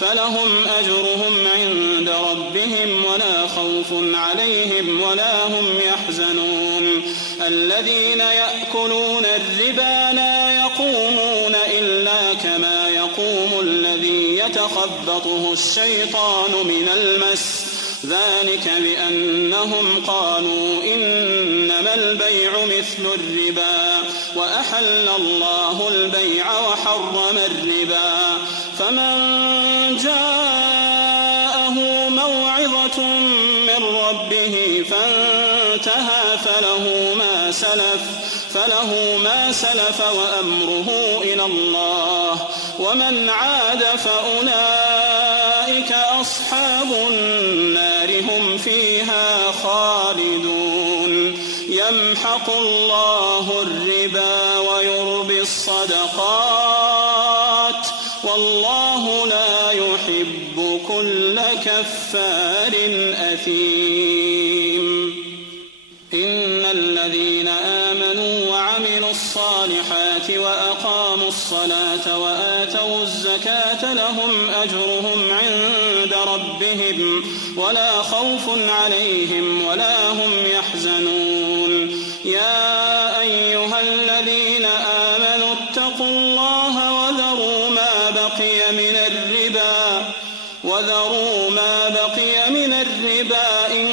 فلهم أجرهم عند ربهم ولا خوف عليهم ولا هم يحزنون. الذين يأكلون الربا لا يقومون إلا كما يقوم الذي يتخبطه الشيطان من المس ذلك بأنهم قالوا إنما البيع مثل الربا وأحل الله البيع وحرم الربا. فمن جاءه موعظة من ربه فانتهى فله ما سلف وأمره إلى الله ومن عاد فأولئك أصحاب النار هم فيها خالدون. يمحق الله الربا ويربي الصدقات والله لا يحب كل كفار أثيم. إن الذين آمنوا وعملوا الصالحات وأقاموا الصلاة وآتوا الزكاة لهم أجرهم عند ربهم ولا خوف عليهم ولا هم يحزنون. يا أيها الذين آمنوا اتقوا الله وذروا ما بقي من الربا إن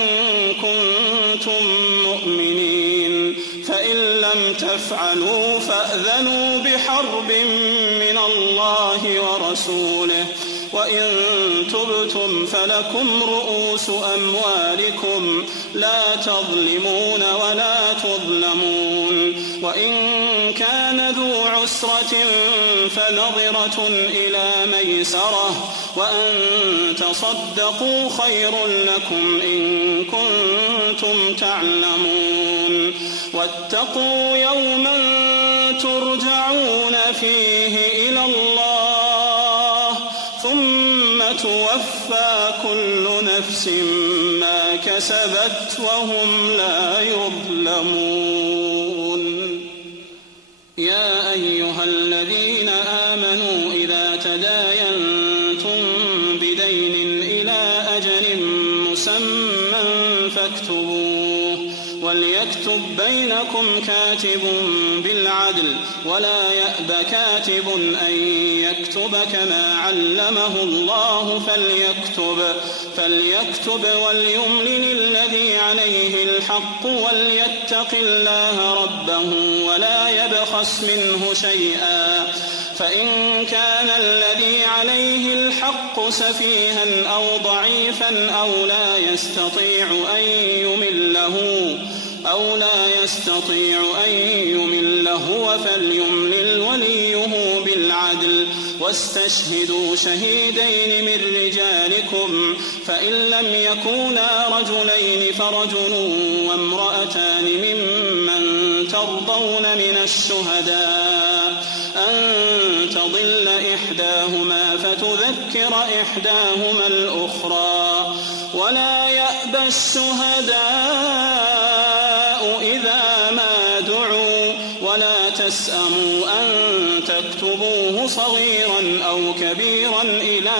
كنتم مؤمنين فإن لم تفعلوا فأذنوا بحرب من الله ورسوله وإن تبتم فلكم رؤوس أموالكم لا تظلمون ولا تظلمون. وإن كان ذو عسرة فنظرة إلى ميسرة وأن تصدقوا خير لكم إن كنتم تعلمون. واتقوا يوما ترجعون فيه إلى الله ثم توفى كل نفس ما كسبت وهم لا يظلمون. يا أيها الذين آمنوا إذا تداينتم بدين إلى أجل مسمى فاكتبوه وليكتب بينكم كاتب بالعدل ولا يأب كاتب أن يكتب كما علمه الله فليكتب وليملل الذي عليه الحق وليتق الله ربه ولا يبخس منه شيئا فإن كان الذي عليه الحق سفيها أو ضعيفا أو لا يستطيع أن يمل هو فليملل وليه بالعدل واستشهدوا شهيدين من رجالكم فإن لم يكونا رجلين فرجل وامرأتان ممن ترضون من الشهداء أن تضل إحداهما فتذكر إحداهما الأخرى ولا يأبى الشهداء إذا ما دعوا ولا تسأموا أن تكتبوه صغيرا أو كبيرا إلى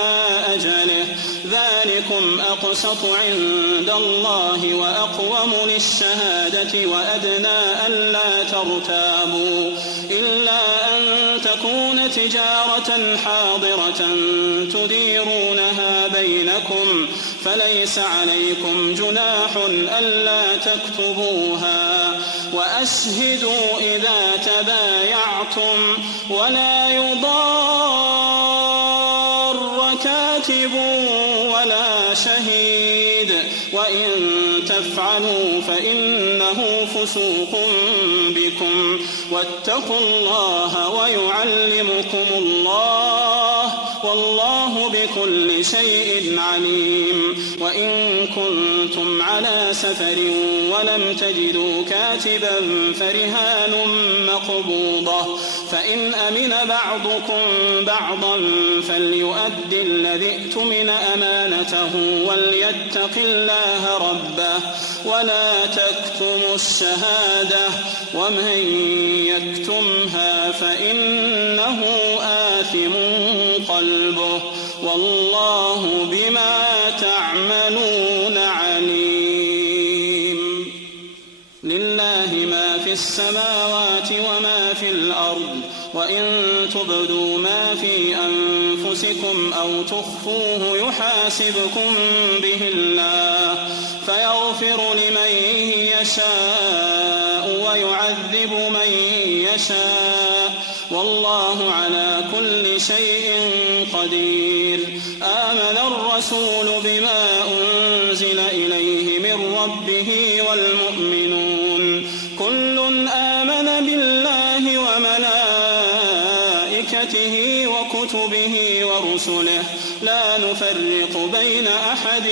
أجله ذلكم أقسط عند الله وأقوم للشهادة وأدنى ألا ترتابوا إلا أن تكون تجارة حاضرة تديرونها بينكم فليس عليكم جناح ألا تكتبوها وأشهدوا إذا تبايعتم ولا يضار كاتب ولا شهيد وإن تفعلوا فإنه فسوق بكم واتقوا الله ويعلمكم الله والله بكل شيء عليم. وإن كنتم على سفر ولم تجدوا كاتبا فرهان مقبوضة فإن أمن بعضكم بعضا فليؤد الذي اؤتمن أمانته وليتق الله ربه ولا تكتموا الشهادة ومن يكتمها فإنه آثم قلبه والله بما تعملون عليم. لله ما في السماوات وما في الأرض وإن تبدوا ما في أنفسكم أو تخفوه يحاسبكم به الله فيغفر لمن يشاء ويعذب من يشاء والله على كل شيء قدير. آمن الرسول بما أنزل إليه من ربه والمؤمنون كل آمن بالله وملائكته وكتبه ورسله لا نفرق بين أحد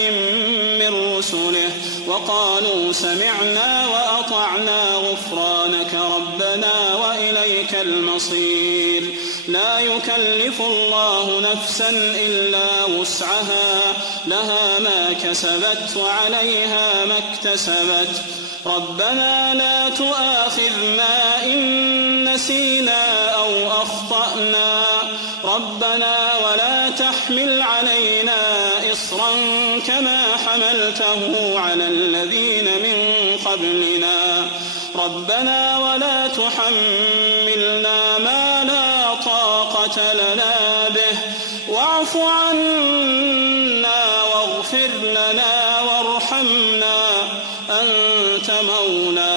من رسله وقالوا سمعنا وأطعنا غفرانك ربنا وإليك المصير. لا يكلف الله نفسا إلا وسعها لها ما كسبت وعليها ما اكتسبت ربنا لا تؤاخذنا إن نسينا أو أخطأنا ربنا ولا تحمل علينا إصرا كما حملته على الذين من قبلنا ربنا ولا تحملنا ما لا طاقة لنا به واعف عنا واغفر لنا وارحمنا أنت مولانا